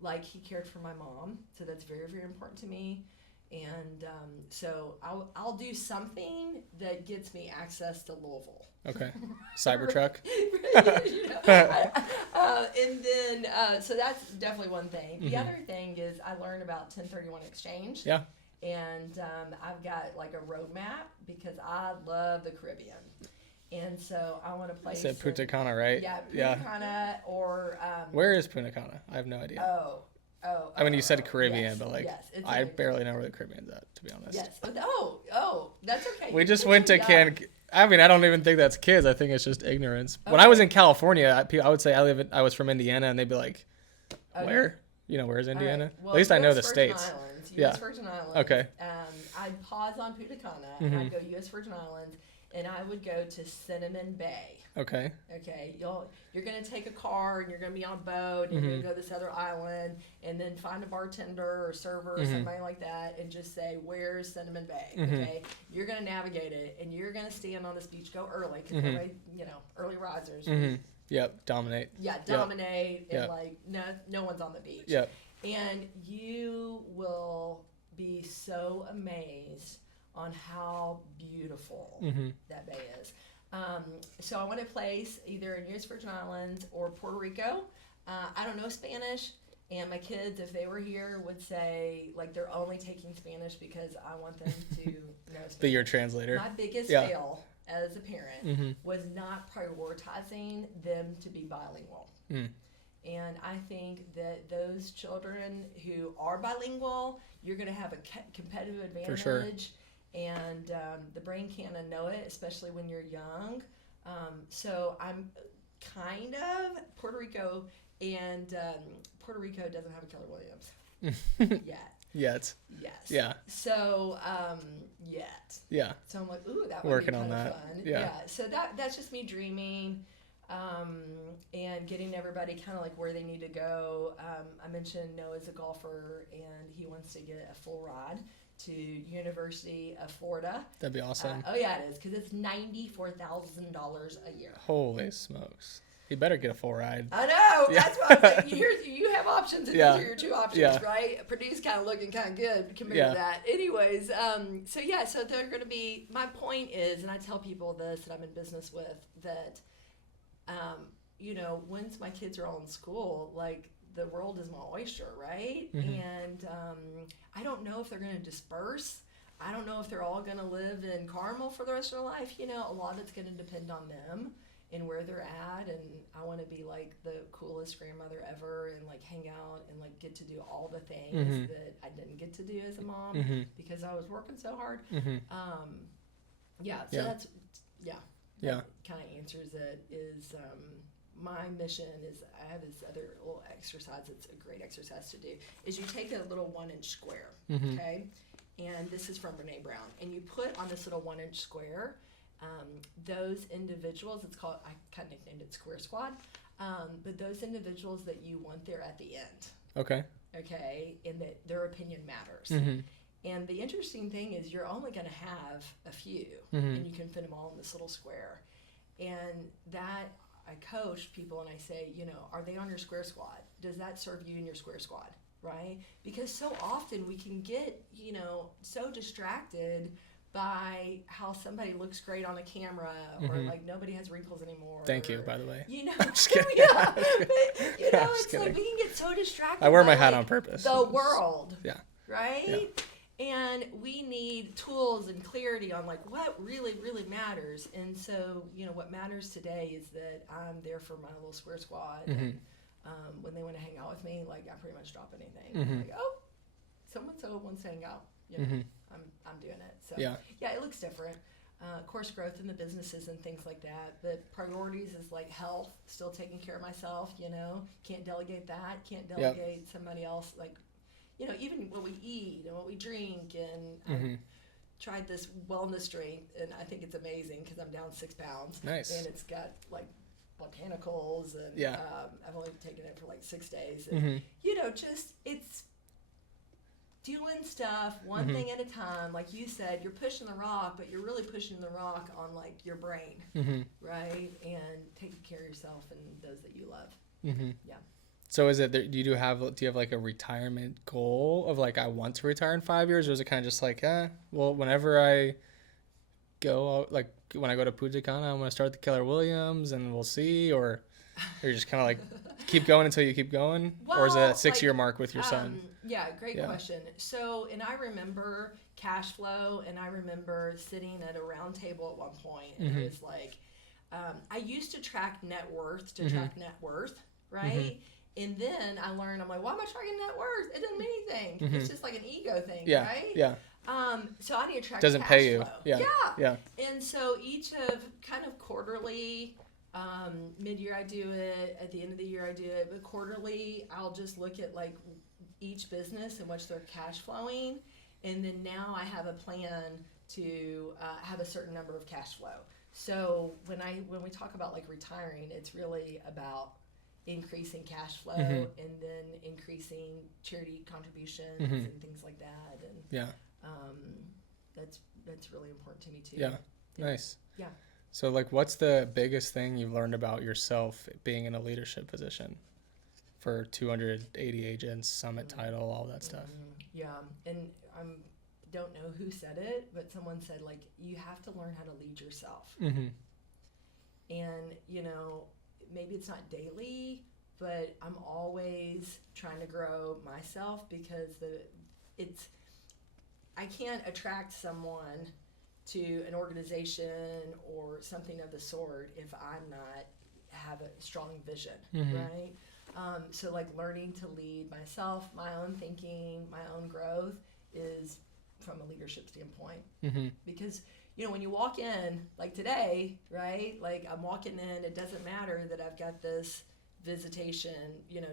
Like he cared for my mom, so that's very, very important to me. And so I'll do something that gets me access to Louisville. Okay. Cybertruck. And then, so that's definitely one thing. The other thing is I learned about 1031 exchange. Yeah. And I've got like a roadmap because I love the Caribbean. And so I want to place. You said Punta Cana, right? Yeah, Punta Cana or. Where is Punta Cana? I have no idea. I mean, you said Caribbean, yes, but yes, I barely know where the Caribbean's at, to be honest. Yes. That's okay. We just went to I mean, I don't even think that's kids. I think it's just ignorance. Okay. When I was in California, I would say I was from Indiana, and they'd be like, "Where? Where's Indiana?" Right. Well, at least I know the states. Islands, U.S. Virgin Islands. Okay. I'd pause on Punta Cana, and I'd go U.S. Virgin Islands, and I would go to Cinnamon Bay. Okay. You're gonna take a car and you're gonna be on a boat and you're gonna go to this other island and then find a bartender or server or somebody like that and just say, "Where's Cinnamon Bay?" Okay. You're gonna navigate it and you're gonna stand on this beach, go early because everybody, early risers. Yep. Dominate. Yeah, dominate and no one's on the beach. Yep. And you will be so amazed on how beautiful that bay is. So I want to place either in U.S. Virgin Islands or Puerto Rico. I don't know Spanish, and my kids, if they were here, would say they're only taking Spanish because I want them to know Spanish. Be your translator. My biggest fail as a parent was not prioritizing them to be bilingual. And I think that those children who are bilingual, you're going to have a competitive advantage. For sure. And the brain can't know it, especially when you're young. So I'm kind of Puerto Rico, and Puerto Rico doesn't have a Keller Williams yet. Yet. Yes. Yeah. So yet. Yeah. So I'm like, ooh, that would working be on kind that. of fun. Yeah. So that's just me dreaming. And getting everybody kind of where they need to go. I mentioned Noah's a golfer, and he wants to get a full ride to University of Florida. That'd be awesome. Yeah, it is, because it's $94,000 a year. Holy smokes. You better get a full ride. I know. That's what I'm saying. You have options, and these are your two options, right? Purdue's kind of looking kind of good compared to that. Anyways, so they're going to be, my point is, and I tell people this that I'm in business with, that, once my kids are all in school, the world is my oyster, right? And I don't know if they're going to disperse. I don't know if they're all going to live in Carmel for the rest of their life. A lot of it's going to depend on them and where they're at. And I want to be the coolest grandmother ever and hang out and get to do all the things that I didn't get to do as a mom because I was working so hard. That's kind of answers it. Is my mission is, I have this other little exercise that's a great exercise to do, is you take a little 1-inch square, okay? And this is from Brene Brown. And you put on this little 1-inch square, those individuals, it's called, I kind of nicknamed it Square Squad, but those individuals that you want there at the end. Okay. Okay, and that their opinion matters. And the interesting thing is you're only going to have a few, and you can fit them all in this little square. And that, I coach people and I say, are they on your Square Squad? Does that serve you in your Square Squad? right? Because so often we can get, so distracted by how somebody looks great on a camera, or like nobody has wrinkles anymore. Thank you, by the way. I'm just kidding. Yeah, but, it's like we can get so distracted. I wear my by, hat like, on purpose. The world. Yeah. Right? Yeah. And we need tools and clarity on like what really, really matters. And so, what matters today is that I'm there for my little square squad. And, when they want to hang out with me, like I pretty much drop anything. Like, oh, so wants to hang out. I'm doing it. So yeah, it looks different. Of course, growth in the businesses and things like that. But priorities is like health, still taking care of myself. Can't delegate that. Can't delegate somebody else. Like, even what we eat and what we drink. And I tried this wellness drink, and I think it's amazing because I'm down 6 pounds. Nice. And it's got like botanicals, and I've only taken it for like 6 days. And just it's doing stuff one thing at a time. Like you said, you're pushing the rock, but you're really pushing the rock on like your brain, right? And taking care of yourself and those that you love. Yeah. So is it, do you have like a retirement goal of like, I want to retire in 5 years, or is it kind of just like, well, whenever I go, like when I go to Punta Cana, I'm going to start the Keller Williams and we'll see, or you're just kind of like keep going until you keep going? Or is it a 6-year mark with your son? Yeah, great question. So, and I remember cash flow, and I remember sitting at a round table at one point, and it was like, I used to track net worth right? And then I learned, I'm like, why am I tracking net worth? It doesn't mean anything. It's just like an ego thing, right? Yeah. So I need to track doesn't cash pay you. flow. Yeah. And so each of kind of quarterly, mid-year I do it, at the end of the year I do it, but quarterly I'll just look at like each business and what's their cash flowing, and then now I have a plan to have a certain number of cash flow. So when we talk about like retiring, it's really about increasing cash flow and then increasing charity contributions and things like that, and that's really important to me too. Nice. Yeah. So like, what's the biggest thing you've learned about yourself being in a leadership position for 280 agents, summit title, all that stuff? Yeah, and I don't know who said it, but someone said like, you have to learn how to lead yourself. And maybe it's not daily, but I'm always trying to grow myself, because I can't attract someone to an organization or something of the sort if I'm not have a strong vision, right? So like learning to lead myself, my own thinking, my own growth is from a leadership standpoint. Because when you walk in, like today, right? Like I'm walking in, it doesn't matter that I've got this visitation,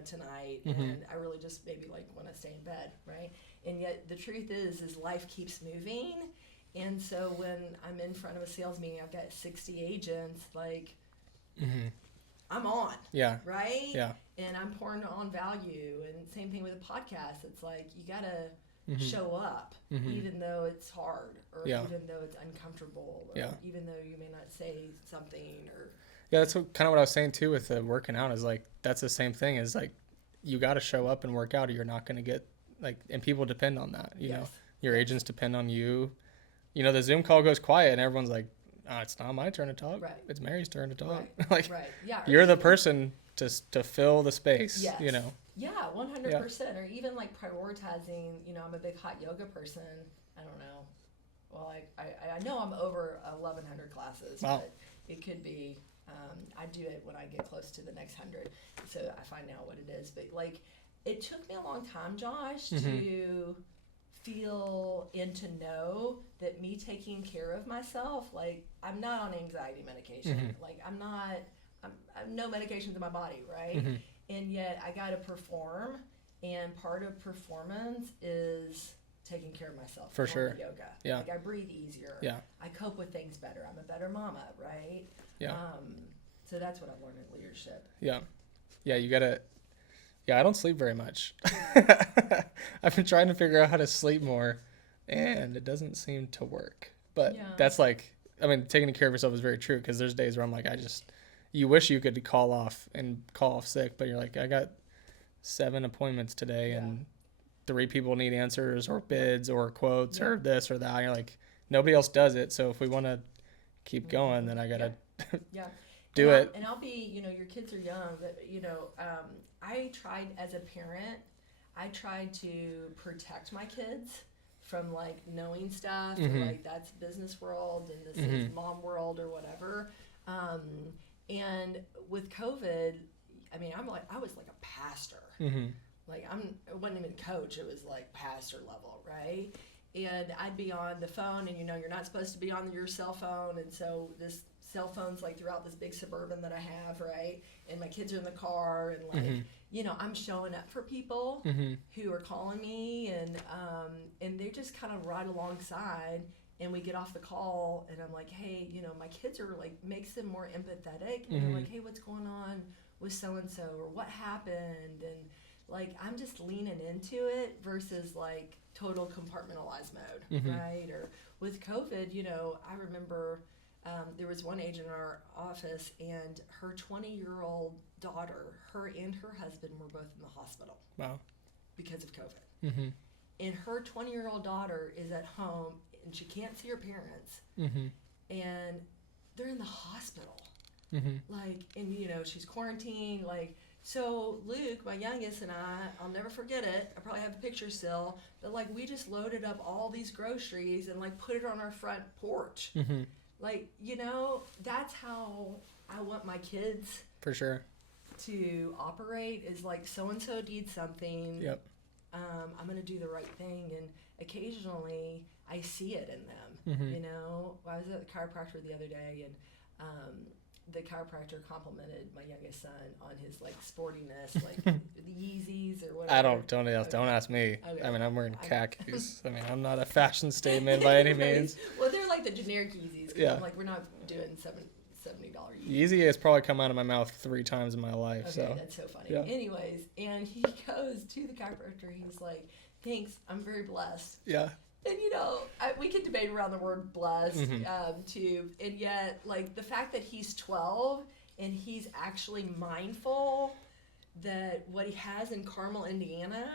tonight, and I really just maybe like want to stay in bed, right? And yet the truth is life keeps moving. And so when I'm in front of a sales meeting, I've got 60 agents, like I'm on, right? Yeah. And I'm pouring on value. And same thing with a podcast. It's like you gotta show up, even though it's hard, or even though it's uncomfortable, or even though you may not say something, or that's kind of what I was saying too with the working out, is like that's the same thing, is like you got to show up and work out, or you're not going to get like, and people depend on that, you know, your agents depend on you. The Zoom call goes quiet and everyone's like, oh, it's not my turn to talk, it's Mary's turn to talk. Like you're the person to fill the space. Yeah, 100%. Or even like prioritizing, I'm a big hot yoga person. I don't know. Well, I know I'm over 1,100 classes, but it could be, I do it when I get close to the next 100. So I find out what it is. But like, it took me a long time, Josh, to feel and to know that me taking care of myself, like I'm not on anxiety medication. Like I'm no medications in my body, right? And yet I got to perform, and part of performance is taking care of myself. For sure. Yoga. Yeah. Like I breathe easier. Yeah. I cope with things better. I'm a better mama, right? Yeah. So that's what I've learned in leadership. Yeah. Yeah, you gotta. Yeah, I don't sleep very much. I've been trying to figure out how to sleep more, and it doesn't seem to work. But that's like, I mean, taking care of yourself is very true, because there's days where I'm like, you wish you could call off sick, but you're like, I got 7 appointments today, and 3 people need answers or bids or quotes Yeah. or this or that. And you're like, nobody else does it. So if we want to keep going, then I got to Yeah. do it. And I'll be, you know, your kids are young, but, you know, I tried as a parent, I tried to protect my kids from like knowing stuff, or like that's business world and this is mom world or whatever. And with COVID, I mean, I was like a pastor. Like it wasn't even coach, it was like pastor level, right? And I'd be on the phone, and you know, you're not supposed to be on your cell phone, and so this cell phone's like throughout this big Suburban that I have, right? And my kids are in the car, and like, you know, I'm showing up for people who are calling me, and they just kind of ride alongside, and we get off the call, and I'm like, hey, you know, my kids are like, makes them more empathetic, and they're like, hey, what's going on with so-and-so, or what happened? And like, I'm just leaning into it versus like total compartmentalized mode, right? Or with COVID, you know, I remember there was one agent in our office, and her 20-year-old daughter, her and her husband were both in the hospital. Wow. Because of COVID. And her 20-year-old daughter is at home, and she can't see her parents, and they're in the hospital. Like, and you know, she's quarantined, like, so Luke, my youngest, and I'll never forget it, I probably have the picture still, but like, we just loaded up all these groceries and like put it on our front porch. Like, you know, that's how I want my kids For sure. to operate, is like, so-and-so needs something. Yep. I'm going to do the right thing. And occasionally I see it in them. You know, I was at the chiropractor the other day, and the chiropractor complimented my youngest son on his like sportiness, like the Yeezys or whatever. Don't ask me. Okay. I mean, I'm wearing khakis. I mean, I'm not a fashion statement by any means. Well, they're like the generic Yeezys. Yeah. I'm like, we're not doing $70 Yeezys. Yeezy has probably come out of my mouth 3 times in my life. Okay, So that's so funny. Yeah. Anyways, and he goes to the chiropractor. He's like, thanks, I'm very blessed. yeah. And you know, we could debate around the word blessed too, and yet like the fact that he's 12 and he's actually mindful that what he has in Carmel, Indiana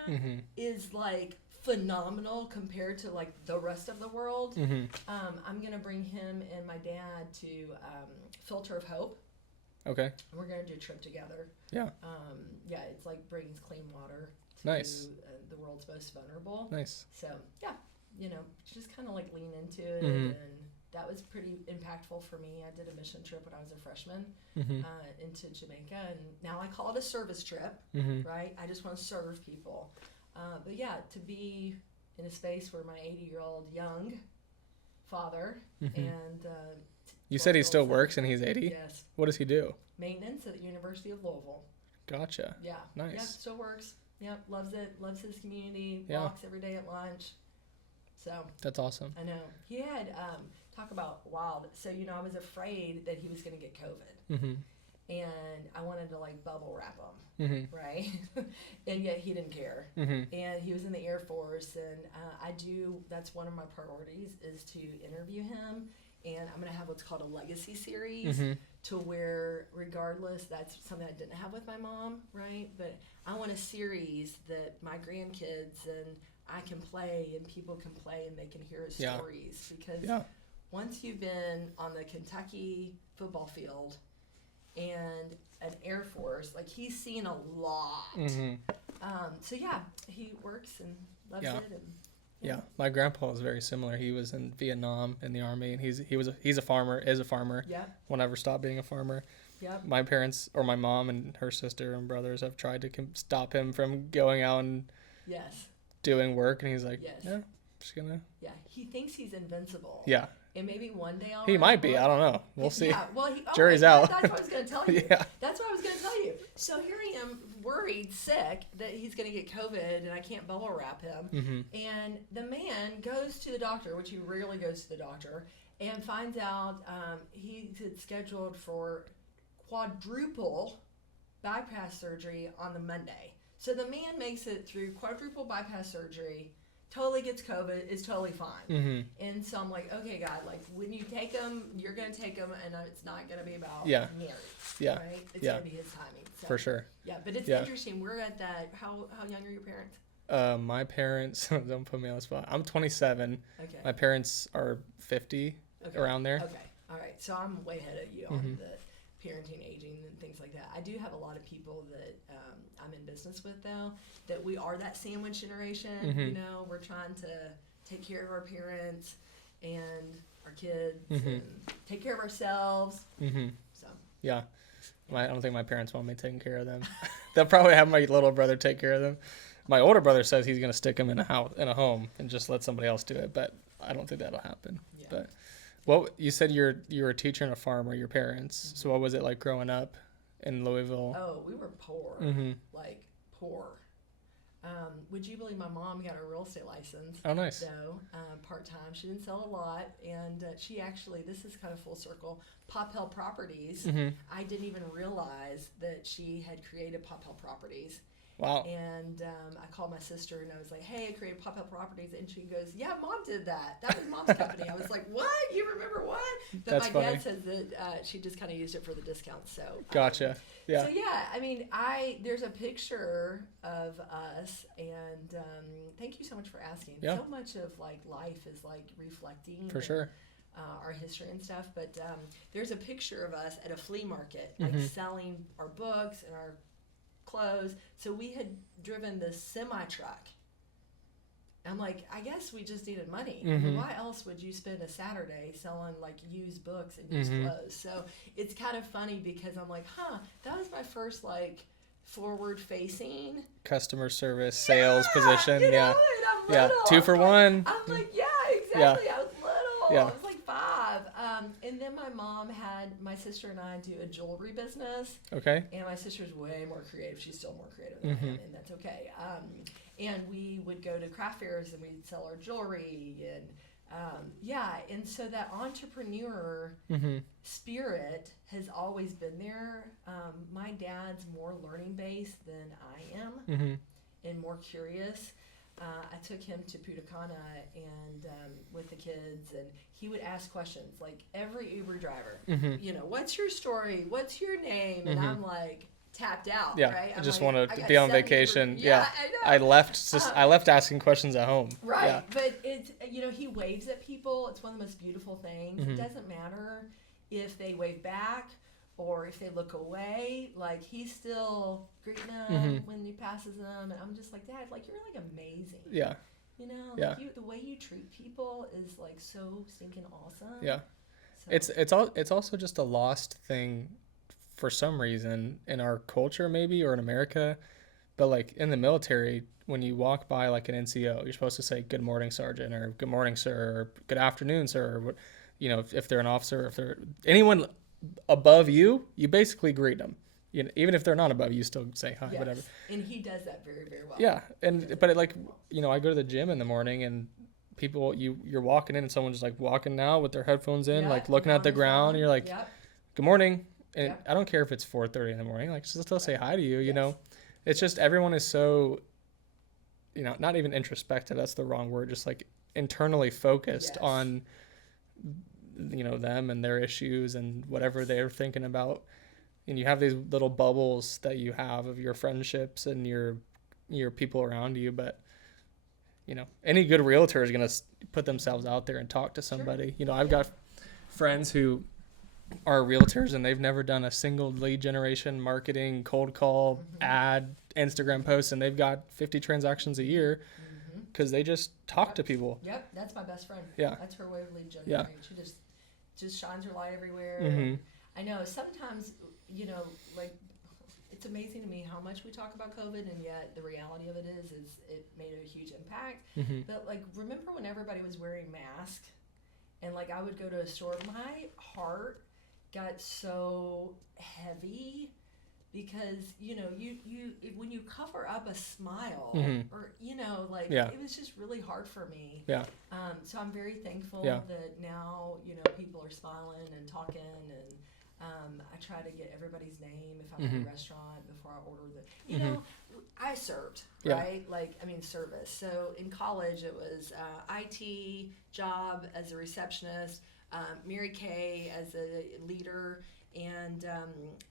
is like phenomenal compared to like the rest of the world. I'm gonna bring him and my dad to Filter of Hope. Okay. We're gonna do a trip together. Yeah. Yeah, it's like brings clean water to Nice. The world's most vulnerable. Nice. So yeah, you know, just kind of like lean into it, and that was pretty impactful for me. I did a mission trip when I was a freshman into Jamaica, and now I call it a service trip, right? I just want to serve people. But yeah, to be in a space where my 80-year-old young father and You said he still works and he's 80? Yes. What does he do? Maintenance at the University of Louisville. Gotcha. Yeah. Nice. Yep, still works. Yep, loves it. Loves his community. Yeah. Walks every day at lunch. So That's awesome. I know. He had, talk about wild. So, you know, I was afraid that he was going to get COVID. And I wanted to, like, bubble wrap him, right? And yet he didn't care. And he was in the Air Force. And that's one of my priorities, is to interview him. And I'm going to have what's called a legacy series to where, regardless, that's something I didn't have with my mom, right? But I want a series that my grandkids and I can play, and people can play, and they can hear his stories. Because once you've been on the Kentucky football field and an Air Force, like, he's seen a lot. So yeah, he works and loves it. And yeah, my grandpa was very similar. He was in Vietnam in the Army, and he's a farmer, is a farmer. Yeah. Will never stop being a farmer. Yep. My parents, or my mom and her sister and brothers, have tried to stop him from going out and doing work, and he's like, yeah, I'm just gonna. Yeah, he thinks he's invincible. Yeah. And maybe one day He might be. I don't know. We'll see. Yeah. Well, Jury's out. That's what I was going to tell you. Yeah. That's what I was going to tell you. So here I am, worried, sick, that he's going to get COVID, and I can't bubble wrap him. And the man goes to the doctor, which he rarely goes to the doctor, and finds out he's scheduled for quadruple bypass surgery on the Monday. So the man makes it through quadruple bypass surgery, totally gets COVID, is totally fine. And so I'm like, okay, God, like, when you take him, you're going to take him, and it's not going to be about Mary. Yeah. Right? It's going to be his timing. So, for sure. Yeah, but it's interesting. We're at that. How young are your parents? My parents, don't put me on the spot. I'm 27. Okay. My parents are 50, Okay. around there. Okay. All right. So I'm way ahead of you on the parenting, aging, and things like that. I do have a lot of people that I'm in business with, though, that we are that sandwich generation. You know, we're trying to take care of our parents and our kids and take care of ourselves. So. Yeah. I don't think my parents want me taking care of them. They'll probably have my little brother take care of them. My older brother says he's going to stick them in a home and just let somebody else do it, but I don't think that'll happen. Yeah. But well, you said you were a teacher and a farmer, your parents. So what was it like growing up in Louisville? Oh, we were poor, like poor. Would you believe my mom got a real estate license? Oh, nice. So part-time. She didn't sell a lot, and she actually, this is kind of full circle, Poppell Properties. I didn't even realize that she had created Poppell Properties. Wow. And I called my sister and I was like, hey, I created Poppell Properties. And she goes, yeah, Mom did that. That was Mom's company. I was like, what? You remember what? But That's my funny. dad says that she just kind of used it for the discount. So Gotcha. Yeah. So yeah, I mean, there's a picture of us, and thank you so much for asking. Yeah. So much of like life is like reflecting. For sure. Our history and stuff. But there's a picture of us at a flea market, like selling our books and our clothes. So we had driven this semi truck. I'm like, I guess we just needed money. Why else would you spend a Saturday selling like used books and used clothes? So it's kind of funny because I'm like, that was my first like forward facing customer service sales position. You know, yeah. And I'm Yeah. little. 2 for $1. I'm like, yeah, exactly. I was little. Yeah. I was like 5. And then my mom had my sister and I do a jewelry business. Okay. And my sister's way more creative. She's still more creative than I am, and that's okay. And we would go to craft fairs and we'd sell our jewelry and and so that entrepreneur spirit has always been there. My dad's more learning based than I am and more curious. I took him to Putacana and with the kids, and he would ask questions like every Uber driver. You know, what's your story? What's your name? And I'm like tapped out. Yeah, right? I just like, want to be on vacation. Yeah, I know. I left asking questions at home. Right, Yeah. but it's he waves at people. It's one of the most beautiful things. It doesn't matter if they wave back or if they look away. Like he's still greeting them when he passes them, and I'm just like, Dad, like you're like amazing. Yeah. You know, Yeah. like the way you treat people is like so stinking awesome. Yeah. So. It's also just a lost thing for some reason in our culture maybe, or in America, but like in the military, when you walk by like an NCO, you're supposed to say good morning, sergeant, or good morning, sir, or good afternoon, sir, or if they're an officer, if they're anyone above you, you basically greet them. Even if they're not above you, still say hi, whatever. And he does that very, very well. Yeah, I go to the gym in the morning and people, you're walking in and someone's just like walking out with their headphones in, like looking at the ground. And you're like, good morning. And I don't care if it's 4:30 in the morning, like just still say hi to you, you know. It's just everyone is so, not even introspective, that's the wrong word, just like internally focused on, them and their issues and whatever they're thinking about. And you have these little bubbles that you have of your friendships and your people around you, but any good realtor is going to put themselves out there and talk to somebody. Sure. I've got friends who are realtors and they've never done a single lead generation, marketing, cold call, ad, Instagram post, and they've got 50 transactions a year because they just talk to people. Yep, that's my best friend. Yeah. That's her way of lead generating. She just shines her light everywhere. I know sometimes, like it's amazing to me how much we talk about COVID, and yet the reality of it is it made a huge impact. But like, remember when everybody was wearing masks and like I would go to a store, my heart got so heavy because you when you cover up a smile or it was just really hard for me. So I'm very thankful that now people are smiling and talking, and I try to get everybody's name if I'm in a restaurant before I order the I served, right? Service. So in college it was IT job as a receptionist, Mary Kay as a leader, And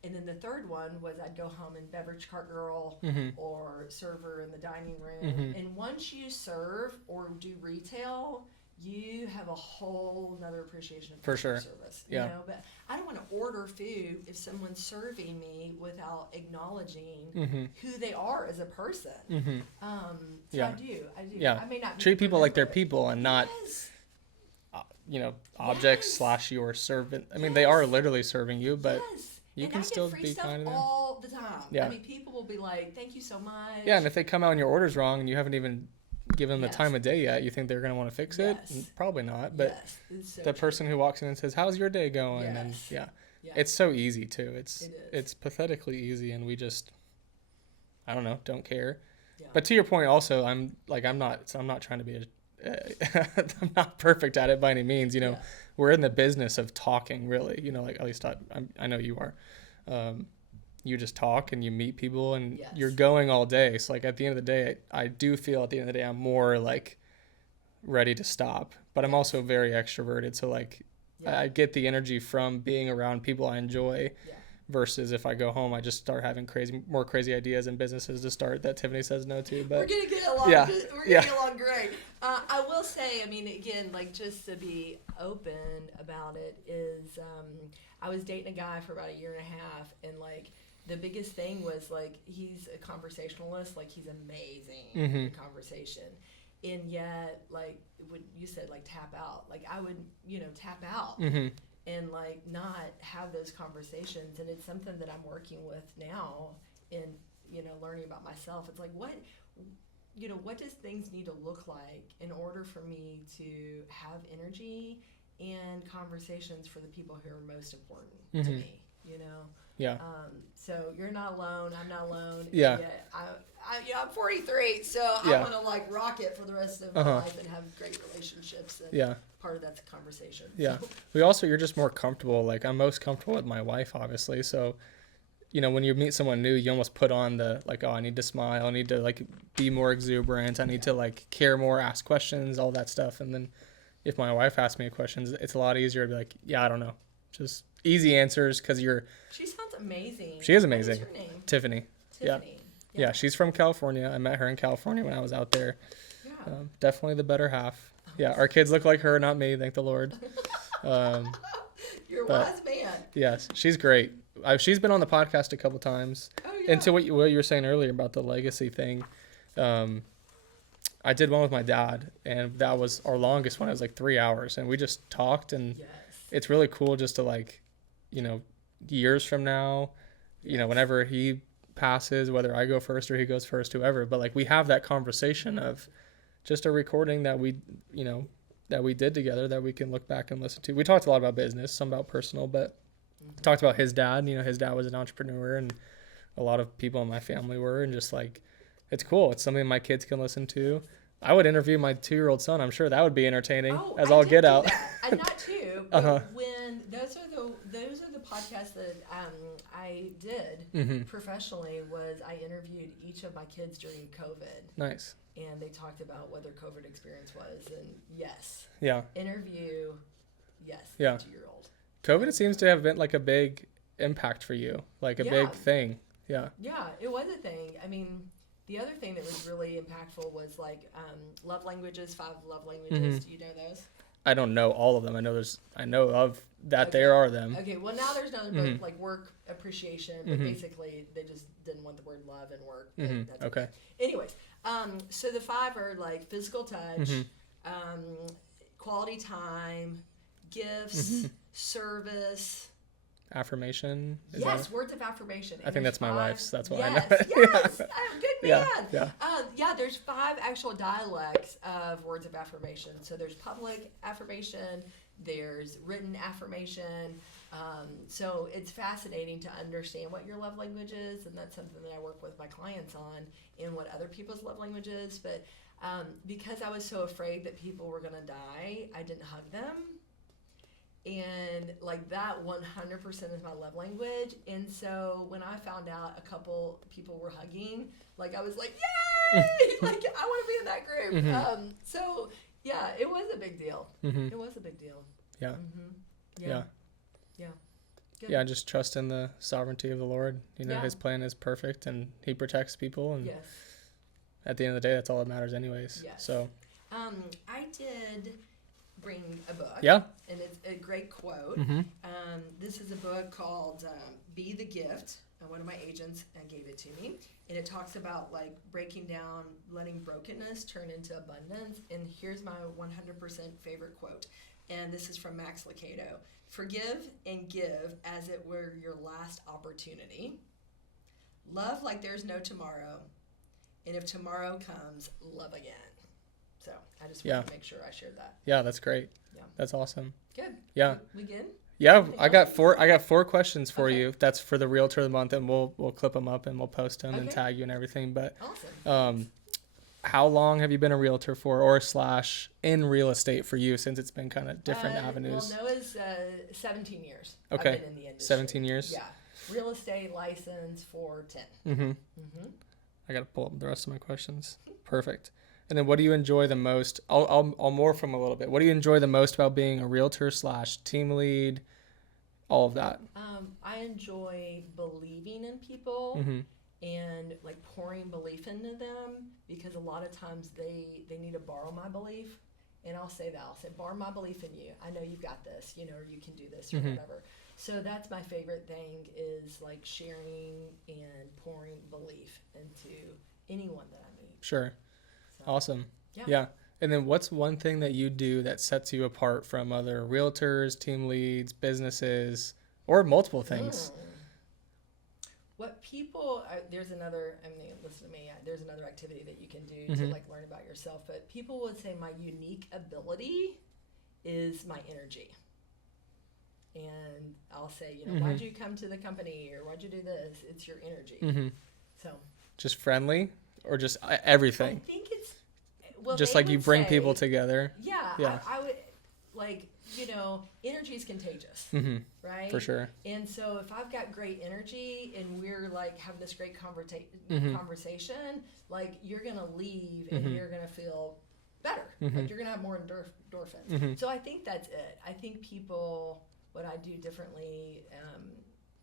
then the third one was I'd go home and beverage cart girl or server in the dining room. And once you serve or do retail, you have a whole nother appreciation for sure service. Yeah. You know, but I don't want to order food if someone's serving me without acknowledging who they are as a person. So I do. Yeah. I may not treat people like they're people and not objects / your servant. I mean, they are literally serving you, but you can still be kind to them all the time. Yeah. I mean, people will be like, "Thank you so much." Yeah, and if they come out and your order's wrong and you haven't even given them the time of day yet, you think they're going to want to fix it? Probably not. But so the person who walks in and says, "How's your day going?" And it's so easy too. It's pathetically easy, and we just, I don't know, don't care. Yeah. But to your point, also, I'm not trying to be I'm not perfect at it by any means. You know, we're in the business of talking, really. You know, like at least I know you are. You just talk and you meet people and you're going all day. So like at the end of the day, I do feel at the end of the day I'm more like ready to stop. But I'm also very extroverted, so like I get the energy from being around people I enjoy. Versus if I go home, I just start having more crazy ideas and businesses to start that Tiffany says no to. But we're gonna get along. We're gonna get along great. I will say, I mean, again, like just to be open about it is, I was dating a guy for about 1.5 years, and like the biggest thing was like he's a conversationalist, like he's amazing in conversation, and yet like when you said like tap out, like I would tap out. And like not have those conversations, and it's something that I'm working with now in learning about myself. It's like what does things need to look like in order for me to have energy and conversations for the people who are most important to me, so you're not alone, I'm not alone. I'm 43, so I want to like rock it for the rest of my life and have great relationships, and part of that's a conversation. You're just more comfortable. Like I'm most comfortable with my wife, obviously, so when you meet someone new, you almost put on the like, oh, I need to smile, I need to like be more exuberant, I need to like care more, ask questions, all that stuff. And then if my wife asks me questions, it's a lot easier to be like, I don't know, just easy answers, because she sounds amazing. She is amazing. What is her name? Tiffany. Yeah, she's from California. I met her in California when I was out there. Definitely the better half. Our kids look like her, not me, thank the Lord. You're a wise man. Yes, she's great. She's been on the podcast a couple times. And to what you were saying earlier about the legacy thing, I did one with my dad, and that was our longest one. It was like 3 hours, and we just talked, and it's really cool just to like, years from now, whenever he passes, whether I go first or he goes first, whoever, but like we have that conversation of just a recording that we did together that we can look back and listen to. We talked a lot about business, some about personal, but talked about his dad. His dad was an entrepreneur, and a lot of people in my family were, and just like, it's cool. It's something my kids can listen to. I would interview my 2-year-old son. I'm sure that would be entertaining as all get out. I'm not too, but when those are the podcasts that I did professionally. Was I interviewed each of my kids during COVID. Nice. And they talked about what their COVID experience was, and interview, 2-year-old. COVID, it seems to have been like a big impact for you, like a big thing. Yeah, it was a thing. I mean, the other thing that was really impactful was like love languages, 5 love languages. Do you know those? I don't know all of them. I know of that. There are them. Okay, well now there's another book like work appreciation, but basically they just didn't want the word love and work. That's okay. Anyways, so the 5 are like physical touch, quality time, gifts, service. Affirmation? Words of affirmation. I think that's my wife's. That's why I know. Yes, I'm good man. Yeah. There's 5 actual dialects of words of affirmation. So there's public affirmation, there's written affirmation. So it's fascinating to understand what your love language is, and that's something that I work with my clients on, and what other people's love language is. But because I was so afraid that people were going to die, I didn't hug them. And like that 100% is my love language. And so when I found out a couple people were hugging, like I was like, yay! Like I want to be in that group. So yeah, it was a big deal. It was a big deal. Yeah. Yeah. Good. Yeah, just trust in the sovereignty of the Lord. You know, His plan is perfect, and He protects people. And Yes. at the end of the day, that's all that matters anyways. Yes. So. I did bring a book. Yeah. And it's a great quote. Mm-hmm. This is a book called Be the Gift. One of my agents gave it to me. And it talks about like breaking down, letting brokenness turn into abundance. And here's my 100% favorite quote. And this is from Max Lucado. Forgive and give as it were your last opportunity. Love like there's no tomorrow. And if tomorrow comes, love again. So I just wanted to make sure I shared that. Yeah, that's great. Yeah. That's awesome. Good. Yeah. We good? Yeah, I got four questions for you. That's for the Realtor of the Month, and we'll clip them up and we'll post them and tag you and everything. But awesome. How long have you been a realtor for, or / in real estate for you, since it's been kind of different avenues? Well, Noah's 17 years. Okay. I've been in the industry. 17 years? Yeah. Real estate license for 10. Mm-hmm. I got to pull up the rest of my questions. Perfect. And then what do you enjoy the most? I'll morph them a little bit. What do you enjoy the most about being a realtor / team lead? All of that. I enjoy believing in people and like pouring belief into them, because a lot of times they need to borrow my belief. And I'll say that. I'll say, borrow my belief in you. I know you've got this, you know, or you can do this or whatever. So that's my favorite thing, is like sharing and pouring belief into anyone that I meet. Sure. So, awesome. Yeah. Yeah. And then what's one thing that you do that sets you apart from other realtors, team leads, businesses, or multiple things? What people, there's another, I mean, listen to me, there's another activity that you can do to like learn about yourself, but people would say my unique ability is my energy. And I'll say, you know, why'd you come to the company, or why'd you do this? It's your energy. So. Just friendly, or just everything? I think it's, well, just like you bring people together. Yeah. I would, like, you know, energy is contagious, right? For sure. And so if I've got great energy and we're like having this great conversation, like you're going to leave and you're going to feel better. Like you're going to have more endorphins. So I think that's it. I think people, what I do differently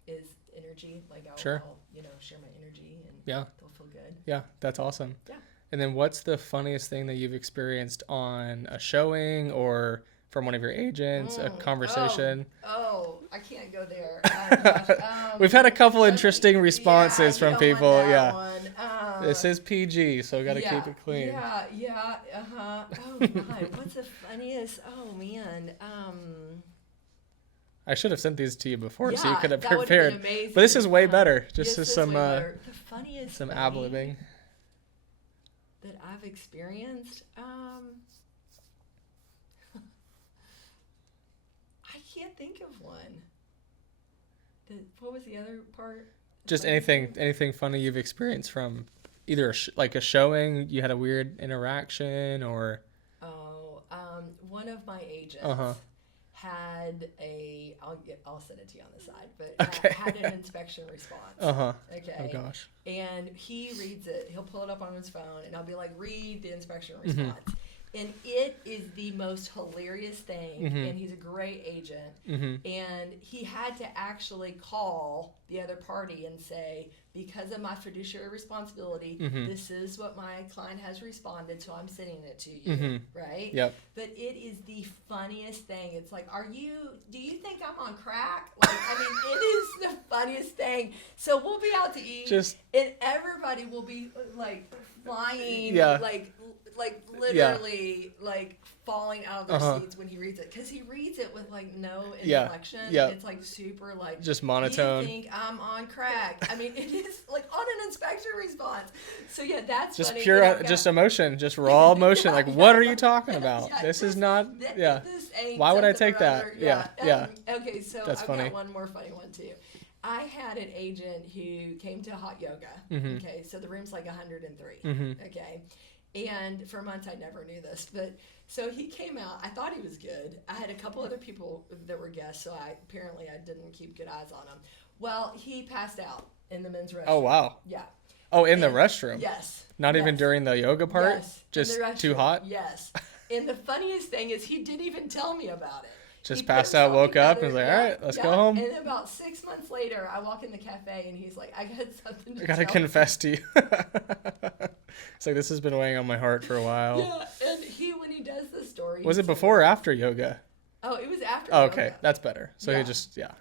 is energy. Like I'll, you know, share my energy and they'll feel good. Yeah, that's awesome. Yeah. And then what's the funniest thing that you've experienced on a showing or from one of your agents, a conversation? Oh, I can't go there. Oh, gosh. We've had a couple interesting responses from people. This is PG, so got to keep it clean. Oh, God. What's the funniest? Oh, man. I should have sent these to you before, so you could have that would prepared. have been amazing. But this is way better. Just some the funniest some thing ad-libbing that I've experienced. I can't think of one. What was the other part? Just anything funny you've experienced from either like a showing, you had a weird interaction, or one of my agents had I'll send it to you on the side, but had an inspection response. Okay. Oh gosh. And he reads it. He'll pull it up on his phone, and I'll be like, read the inspection response. And it is the most hilarious thing, and he's a great agent. And he had to actually call the other party and say, because of my fiduciary responsibility, this is what my client has responded, so I'm sending it to you, right? Yep. But it is the funniest thing. It's like, do you think I'm on crack? Like, I mean, it is the funniest thing. So we'll be out to eat, and everybody will be like flying, like literally like falling out of their seats when he reads it, because he reads it with like no inflection. It's like super like just monotone. Do you think I'm on crack? I mean, it is like on an inspection response. So that's just funny. Pure, just emotion, just raw emotion. Like, what are you talking about? This is not. This Why would I take that? Okay, so That's funny. Got one more funny one too. I had an agent who came to hot yoga. Okay, so the room's like 103. Okay. And for months I never knew this, but so he came out. I thought he was good. I had a couple other people that were guests, so I didn't keep good eyes on him. Well, he passed out in the men's restroom. Oh wow. Yeah. Oh, in the restroom. Yes. Not even during the yoga part. Yes. Just too hot. Yes. And the funniest thing is he didn't even tell me about it. Just He passed put out, it all woke up, and together. was like, Yeah, all right, let's go yeah. home. And then about 6 months later, I walk in the cafe, and he's like, I got something to I gotta tell confess to you. It's like, this has been weighing on my heart for a while. Yeah, and when he does the story. Was he it before or after yoga? Oh, it was after Oh, yoga. okay, that's better. So Yeah. he just, yeah.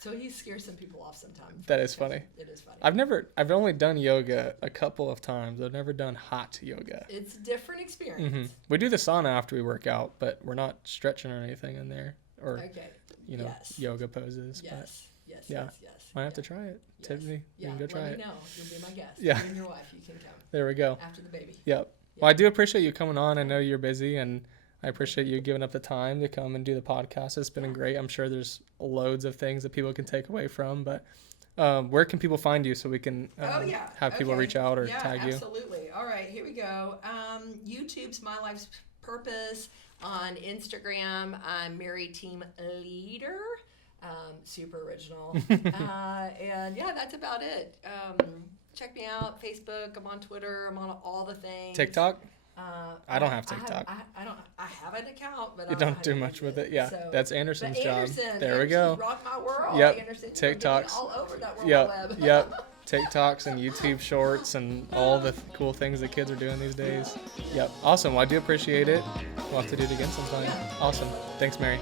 So he scares some people off sometimes. That is funny. It is funny. I've only done yoga a couple of times. I've never done hot yoga. It's a different experience. We do the sauna after we work out, but we're not stretching or anything in there, or Okay. Yes. yoga poses. Yes. Yes. Yeah. Yes. Yes. Might have to try it. Yes. Tiffany, you can go try let it. me know. You'll be my guest. Yeah. You and your wife, you can come There we go. after the baby. Yep. Well, I do appreciate you coming on. I know you're busy, and I appreciate you giving up the time to come and do the podcast. It's been great. I'm sure there's loads of things that people can take away from, but where can people find you so we can have people reach out or tag you? Absolutely. All right, here we go. YouTube's My Life's Purpose. On Instagram, I'm Mary Team Leader. Super original. And yeah, that's about it. Check me out. Facebook. I'm on Twitter. I'm on all the things. TikTok? I don't have TikTok. I have an account, but You don't do much with it. Yeah, So, that's Anderson's job. Anderson, There we go. Rock my world. Yep. Anderson, TikToks. all over that World Wide Web. Yep. TikToks and YouTube Shorts and all the cool things that kids are doing these days. Yep. Awesome. Well, I do appreciate it. We'll have to do it again sometime. Awesome. Thanks, Mary.